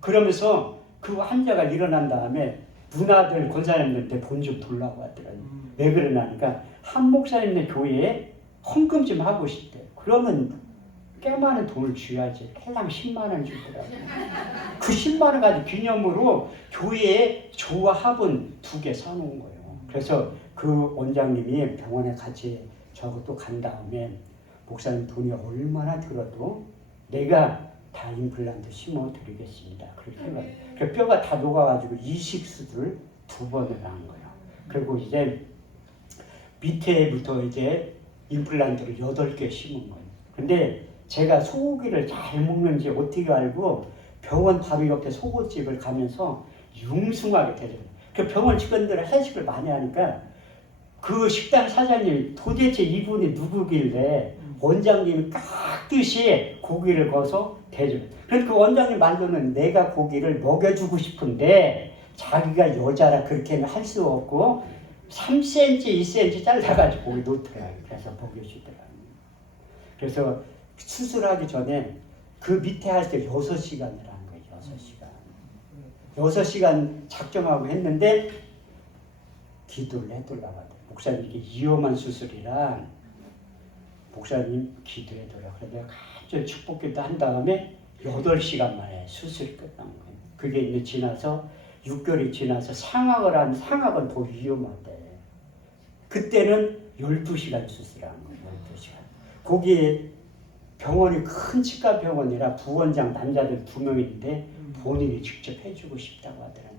그러면서 그 환자가 일어난 다음에 누나들 권사님들한테 돈 좀 돌라고 하더라고요. 왜 그러냐니까 한 목사님네 교회에 헌금 좀 하고 싶대. 그러면 꽤 많은 돈을 줘야지. 해당 10만 원 주더라고요. 그 10만 원 가지고 기념으로 교회에 조와 화분 2개 사놓은 거예요. 그래서 그 원장님이 병원에 같이 저하고 또 간 다음에 목사님 돈이 얼마나 들어도 내가 다 임플란트 심어드리겠습니다. 그렇게 해가지고 그 뼈가 다 녹아가지고 이식 수술을 2번을 한 거예요. 그리고 이제 밑에부터 이제 임플란트를 8개 심은 거예요. 근데 제가 소고기를 잘 먹는지 어떻게 알고 병원 바로 옆에 소고집을 가면서 융숭하게 되더라고요. 그 병원 직원들은 해식을 많이 하니까 그 식당 사장님이 도대체 이분이 누구길래 원장님이 깍듯이 고기를 거서 대줘요. 그래서 그 원장님 말로는 내가 고기를 먹여주고 싶은데 자기가 여자라 그렇게는 할 수 없고 3cm, 2cm 잘라가지고 고기 놓더라고요. 그래서 먹여주더라고요. 그래서 수술하기 전에 그 밑에 할 때 6시간을 한 거예요. 6시간. 6시간 작정하고 했는데 기도를 해달라고 하더라고요. 목사님 이게 위험한 수술이라 목사님 기도해달라. 그래서 내가 갑자기 축복기도 한 다음에 8시간 만에 수술이 끝난 거예요. 그게 이제 지나서 6개월이 지나서 상악은 더 위험하대. 그때는 12시간 수술한 거예요. 12시간. 거기에 병원이 큰 치과 병원이라 부원장 남자들 2명인데 본인이 직접 해주고 싶다고 하더라고요.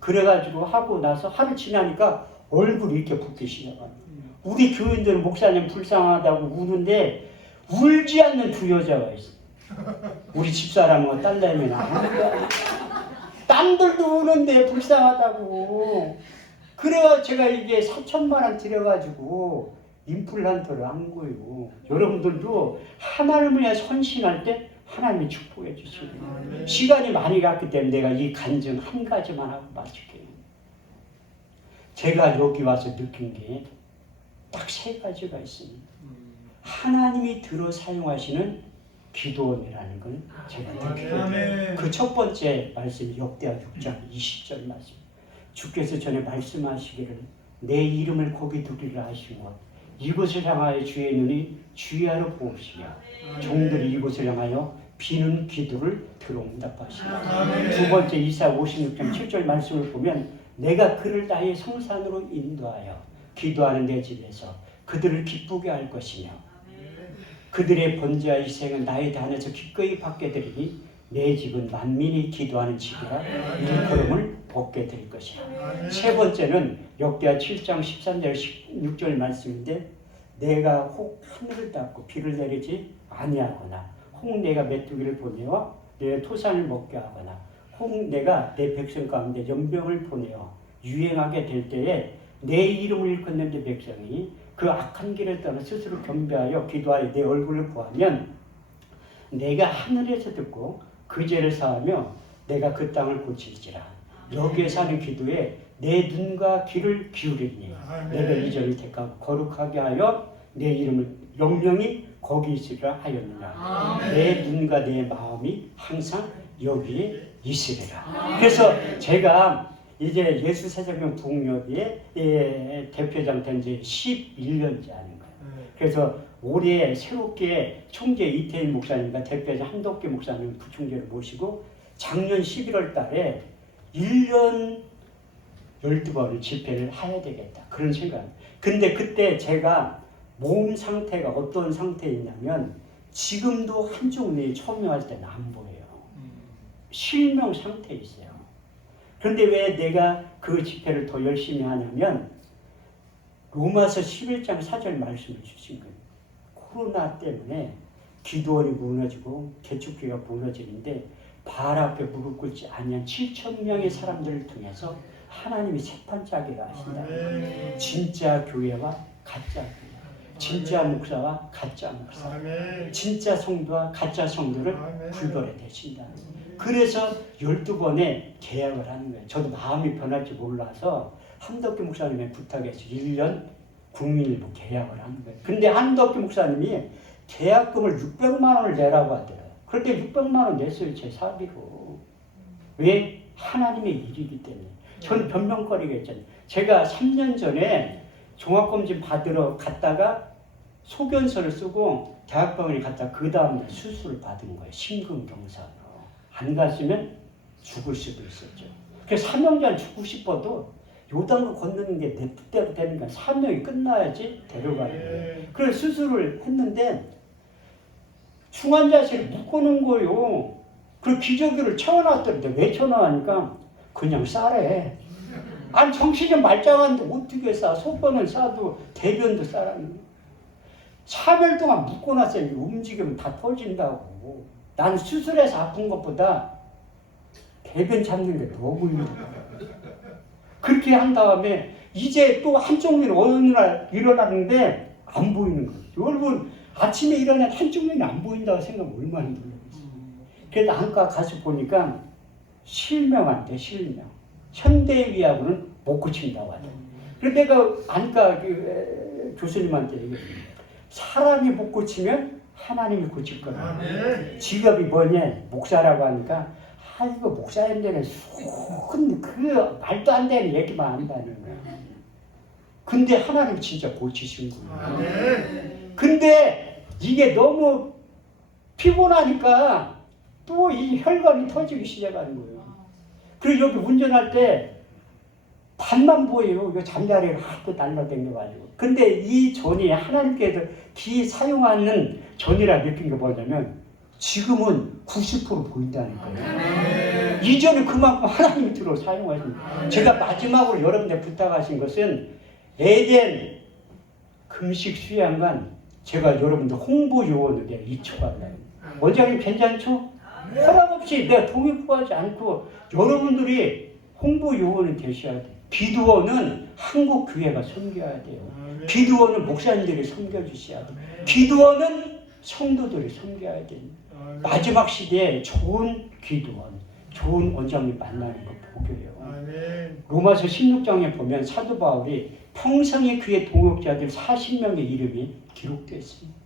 그래가지고 하고 나서 하루 지나니까 얼굴이 이렇게 붓기 시작합니다. 우리 교인들은 목사님 불쌍하다고 우는데 울지 않는 2 여자가 있어. 우리 집사람과 딸내미나 딴들도 우는데 불쌍하다고. 그래가 제가 이게 4천만 원 들여가지고 임플란트를 한 거예요. 여러분들도 하나님을 위해 헌신할 때 하나님이 축복해 주시고 시간이 많이 갔기 때문에 내가 이 간증 한 가지만 하고 마칠게요. 제가 여기 와서 느낀 게 딱 3가지가 있습니다. 하나님이 들어 사용하시는 기도원이라는 걸 제가 느끼거든요. 그 첫 번째 말씀이 역대하 6장 20절 말씀. 주께서 전에 말씀하시기를 내 이름을 거기 두리라 하신 것 이곳을 향하여 주의 눈이 주의하러 보시며 종들이 이곳을 향하여 비는 기도를 들어 응답하시며 두 번째 이사 56장 7절 말씀을 보면 내가 그를 나의 성산으로 인도하여 기도하는 내 집에서 그들을 기쁘게 할 것이며 그들의 번제와 희생은 나의 단에서 기꺼이 받게 되리니 내 집은 만민이 기도하는 집이라 일컬음을 얻게 될 것이라. 세 번째는 역대하 7장 13절 16절 말씀인데 내가 혹 하늘을 닫고 비를 내리지 아니하거나 혹 내가 메뚜기를 보내어 내 토산을 먹게 하거나 혹 내가 내 백성 가운데 연병을 보내어 유행하게 될 때에 내 이름을 일컫는 내 백성이 그 악한 길을 떠나 스스로 겸비하여 기도하여 내 얼굴을 구하면 내가 하늘에서 듣고 그 죄를 사하며 내가 그 땅을 고칠지라. 여기에서 하는 기도에 내 눈과 귀를 기울이니 내가 이전을 택하고 거룩하게 하여 내 이름을 영영이 거기 있으리라 하였느냐. 내 눈과 내 마음이 항상 여기에 있으리라. 그래서 제가 이제 예수 새정령 부흥협의회 대표장 된 지 11년째 하는 거예요. 그래서 올해 새롭게 총재 이태일 목사님과 대표자 한덕기 목사님 부총재를 모시고 작년 11월 달에 1년 12번을 집회를 해야 되겠다. 그런 생각. 근데 그때 제가 몸 상태가 어떤 상태였냐면 지금도 한쪽 눈이 처음할 때는 안 보여요. 실명 상태에 있어요. 그런데 왜 내가 그 집회를 더 열심히 하냐면 로마서 11장 4절 말씀을 주신 거예요. 코로나 때문에 기도원이 무너지고 개축교회가 무너지는데 발 앞에 무릎 꿇지 아니한 7천 명의 사람들을 통해서 하나님이 세판짜기를 하신다. 진짜 교회와 가짜 교회, 진짜 목사와 가짜 목사, 진짜 성도와 가짜 성도를 구별해 대신다. 그래서 12번의 계약을 하는 거예요. 저도 마음이 변할지 몰라서 한덕기 목사님의 부탁에서 1년 국민일보 계약을 하는 거예요. 근데 한덕기 목사님이 계약금을 600만 원을 내라고 하더라고요. 그런데 600만 원 냈어요. 제 사비로. 왜? 하나님의 일이기 때문에. 저는 변명거리가 있잖아요. 제가 3년 전에 종합검진 받으러 갔다가 소견서를 쓰고 대학병원에 갔다 그 다음날 수술을 받은 거예요. 심근경색으로. 안 갔으면 죽을 수도 있었죠. 그래서 사명자는 죽고 싶어도 요단을 건너는 게 내 뜻대로 되니까 사명이 끝나야지 데려가는 거예요. 그래서 수술을 했는데 중환자실에 묶어놓은 거예요. 그리고 기저귀를 채워놨더니 왜 채워놨으니까 그냥 싸래. 아니 정신이 말짱한데 어떻게 싸? 속번을 싸도 대변도 싸라는 거예요. 3일 동안 묶어놨어요. 움직이면 다 터진다고. 난 수술해서 아픈 것보다 대변 잡는 게 너무 힘들어요. 그렇게 한 다음에 이제 또 한쪽 눈이 어느 날 일어나는데 안 보이는 거예요. 여러분 아침에 일어나면 한쪽 눈이 안 보인다고 생각하면 얼마나 힘들겠어요. 그래서 안과 가서 보니까 실명한테 실명. 현대의학으로는 못 고친다고 하죠. 그래서 내가 안과 교수님한테 얘기했어요. 사람이 못 고치면 하나님이 고칠 거라. 직업이 뭐냐? 목사라고 하니까 이거 목사님들은 그 말도 안 되는 얘기만 한다는 거야. 근데 하나님 진짜 고치신 거예요. 근데 이게 너무 피곤하니까 또 이 혈관이 터지기 시작하는 거예요. 그리고 여기 운전할 때 반만 보여요. 이거 잠자리를 하도 날라다녀가지고. 근데 이 전이 하나님께서 기 사용하는 전이라 느낀 게 뭐냐면 지금은 90% 보인다는 거예요. 이전에 그만큼 하나님이 들어 사용하십니다. 제가 마지막으로 여러분들 부탁하신 것은 에덴 금식 수양관 제가 여러분들 홍보 요원을 내가 이초한다. 원장님 괜찮죠? 허락 없이 내가 동의 구하지 않고 여러분들이 홍보 요원이 되셔야 돼요. 기도원은 한국 교회가 섬겨야 돼요. 기도원은 목사님들이 섬겨주셔야 돼요. 기도원은 성도들이 섬겨야 돼요. 마지막 시대에 좋은 기도원, 좋은 원장님 만나는 거 복이에요. 로마서 16장에 보면 사도 바울이 평생의 그의 동역자들 40명의 이름이 기록되어 있습니다.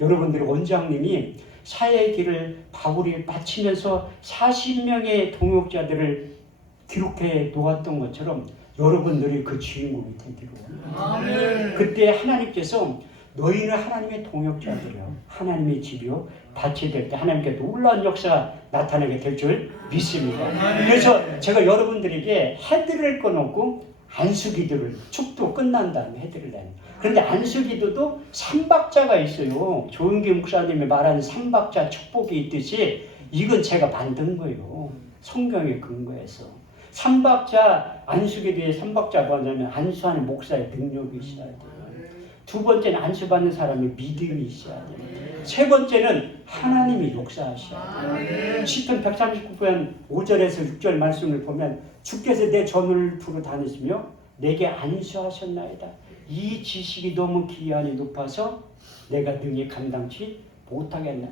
여러분들이 원장님이 사회의 길을 바울이 바치면서 40명의 동역자들을 기록해 놓았던 것처럼 여러분들이 그 주인공이 되기로 원합니다. 그때 하나님께서 너희는 하나님의 동역자들이요 하나님의 집이요 밭이 될 때 하나님께 놀라운 역사가 나타나게 될 줄 믿습니다. 그래서 제가 여러분들에게 해드릴 건 없고 안수기도를 축도 끝난 다음에 해드리려는. 그런데 안수기도도 삼박자가 있어요. 조은기 목사님이 말하는 삼박자 축복이 있듯이 이건 제가 만든 거예요. 성경에 근거해서. 삼박자 안수기도의 삼박자가 뭐냐면 안수하는 목사의 능력이 있어야 돼요. 두 번째는 안수받는 사람의 믿음이 있어야 돼요. 세 번째는 하나님이 역사하셔야 돼요. 시편 139편 5절에서 6절 말씀을 보면 주께서 내 전을 두루 다니시며 내게 안수하셨나이다. 이 지식이 너무 기한이 높아서 내가 능히 감당치 못하겠나.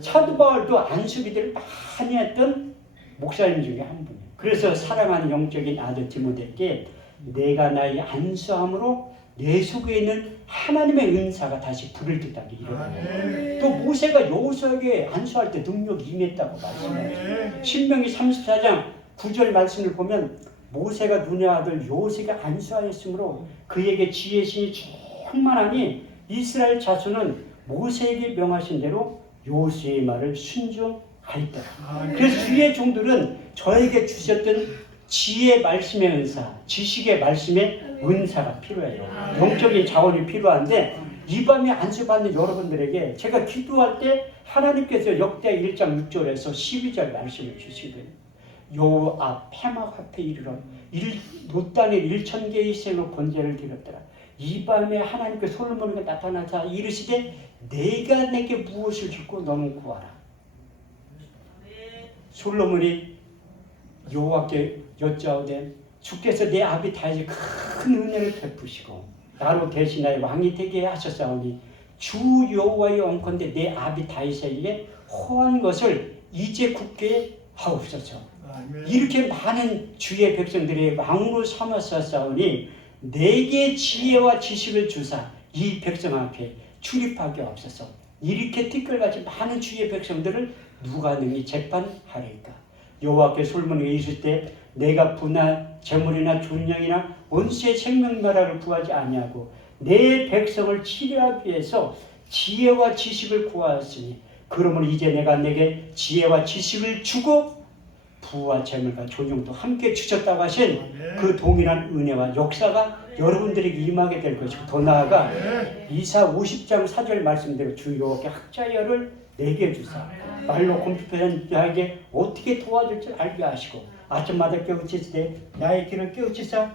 사도 바울도 안수기도를 많이 했던 목사님 중에 한 분이에요. 그래서 사랑하는 영적인 아들 디모데에게 내가 나의 안수함으로 내 속에 있는 하나님의 은사가 다시 불을 듯하게 일어나요. 또 모세가 여호수아에게 안수할 때 능력이 임했다고 말씀하죠. 신명기 34장 9절 말씀을 보면 모세가 눈의 아들 요셉에게 안수하였으므로 그에게 지혜의 신이 충만하니 이스라엘 자손은 모세에게 명하신 대로 요셉의 말을 순종하였더라. 그래서 주의 종들은 저에게 주셨던 지혜의 말씀의 은사, 지식의 말씀의 은사가 필요해요. 영적인 자원이 필요한데 이 밤에 안수받는 여러분들에게 제가 기도할 때 하나님께서 역대 1장 6절에서 12절 말씀을 주신 거예요. 여호와 폐막 앞에 이르러 노땅에 1000개의 생로 번제를 드렸더라. 이 밤에 하나님께 솔로몬에게 나타나사 이르시되 내가 내게 무엇을 주고 너는 구하라. 솔로몬이 여호와께 여짜오되 주께서 내 아비 다윗에 큰 은혜를 베푸시고 나로 대신하여 왕이 되게 하셨사오니 주 여호와의 원컨대 내 아비 다윗에게 허한 것을 이제 굳게 하옵소서. 이렇게 많은 주의 백성들이 왕으로 삼았사오니 내게 지혜와 지식을 주사 이 백성 앞에 출입하게 없어서 이렇게 티끌같이 많은 주의 백성들을 누가 능히 재판하리까. 여호와께 솔로몬에게 이르실 때 내가 부나 재물이나 존령이나 원수의 생명나라를 구하지 아니하고 내 백성을 치료하기 위해서 지혜와 지식을 구하였으니 그러므로 이제 내가 내게 지혜와 지식을 주고 부와 재물과 존용도 함께 주셨다고 하신 그 동일한 은혜와 역사가 여러분들에게 임하게 될 것이고 더 나아가 이사 50장 4절 말씀대로 주 여호와께 학자여를 내게 주사 말로 공핍한 자에게 어떻게 도와줄 줄 알게 하시고 아침마다 깨우치시되 나의 길을 깨우치사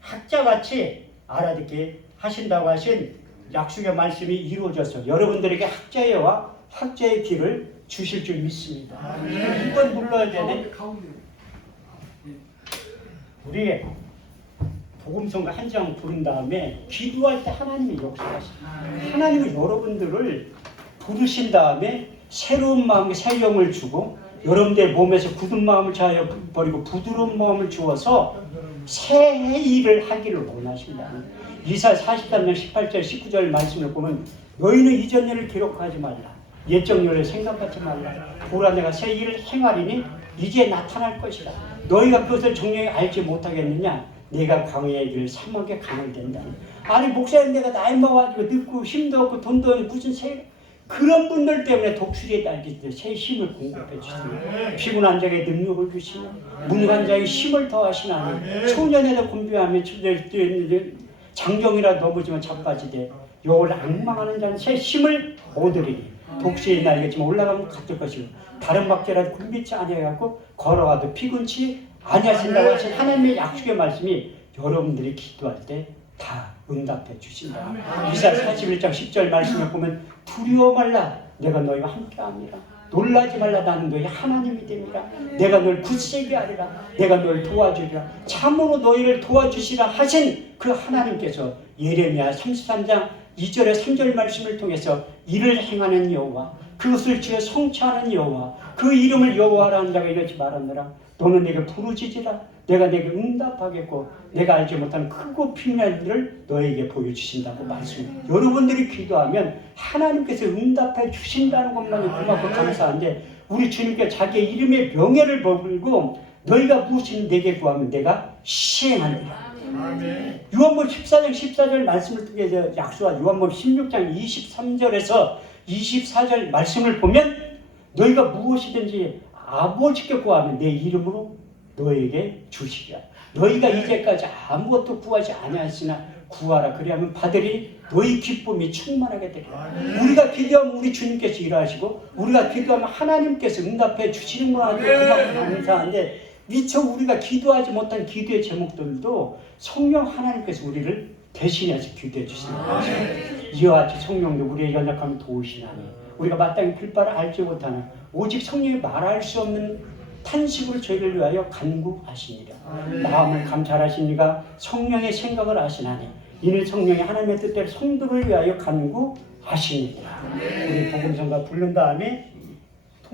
학자같이 알아듣게 하신다고 하신 약속의 말씀이 이루어져서 여러분들에게 학자여와 학자의 길을 주실 줄 믿습니다. 이건 눌러야 되네. 우리 복음성가 한 장 부른 다음에 기도할 때 하나님이 역사하십니다. 하나님은 여러분들을 부르신 다음에 새로운 마음, 새 영을 주고 여러분들의 몸에서 굳은 마음을 자여버리고 부드러운 마음을 주어서 새 일을 하기를 원하십니다. 이사 43장 18절 19절 말씀을 보면 너희는 이전 일을 기록하지 말라. 옛적 일을 생각하지 말라. 보라 내가 새 일을 행하리니 이제 나타날 것이다. 너희가 그것을 정령히 알지 못하겠느냐. 내가 광야의 길을 사막의 강을 된다. 아니 목사님 내가 나이 먹어가지고 늙고 힘도 없고 돈도 없고 무슨 새 그런 분들 때문에 독수리에 달리듯 새 힘을 공급해 주시니 피곤한 자에게 능력을 주시니 문간 자에게 힘을 더하시나니 소년에도 곤비하며 장정이라 넘어지면 자빠지되 여호를 앙망하는 자는 새 힘을 얻으리니 독수리에 날겠지만 올라가면 같을 것이고 다른 박제라도 굶비지 아니하고 걸어가도 피곤치 아니하신다고 하신 하나님의 약속의 말씀이 여러분들이 기도할 때 다 응답해 주신다. 이사 41장 10절 말씀을 보면 두려워 말라 내가 너희와 함께합니다. 놀라지 말라 나는 너희 하나님이 됩니다. 내가 널 굳세게 하리라. 내가 널 도와주리라. 참으로 너희를 도와주시라 하신 그 하나님께서 예레미야 33장 2절에 3절 말씀을 통해서 이를 행하는 여호와 그것을 지어 성취하는 여호와 그 이름을 여호와라는 자가 이렇게 말하느라 너는 내게 부르짖으라. 내가 내게 응답하겠고 내가 알지 못하는 크고 비밀한 일을 너에게 보여주신다고 말씀해요. 여러분들이 기도하면 하나님께서 응답해 주신다는 것만이 고맙고 감사한데 우리 주님께 자기의 이름의 명예를 버리고 너희가 무엇이든 내게 구하면 내가 시행하리라. 요한복음 14장 14절 말씀을 통해서 약속한 요한복음 16장 23절에서 24절 말씀을 보면 너희가 무엇이든지 아버지께 구하면 내 이름으로 너에게 주시리라. 너희가 이제까지 아무것도 구하지 아니하였으나 구하라 그리하면 받으리 너희 기쁨이 충만하게 되리라. 우리가 기도하면 우리 주님께서 일하시고 우리가 기도하면 하나님께서 응답해 주시는 거라고 그만큼 감사한데 미처 우리가 기도하지 못한 기도의 제목들도 성령 하나님께서 우리를 대신해서 기도해 주신다. 이와 같이 성령도 우리의 연약함을 도우시나니 우리가 마땅히 빌바를 알지 못하나 오직 성령이 말할 수 없는 탄식을 저희를 위하여 간구하시니라. 마음을 감찰하시니가 성령의 생각을 아시나니 이는 성령이 하나님의 뜻대로 성도를 위하여 간구하시니라. 우리 복음성가 부른 다음에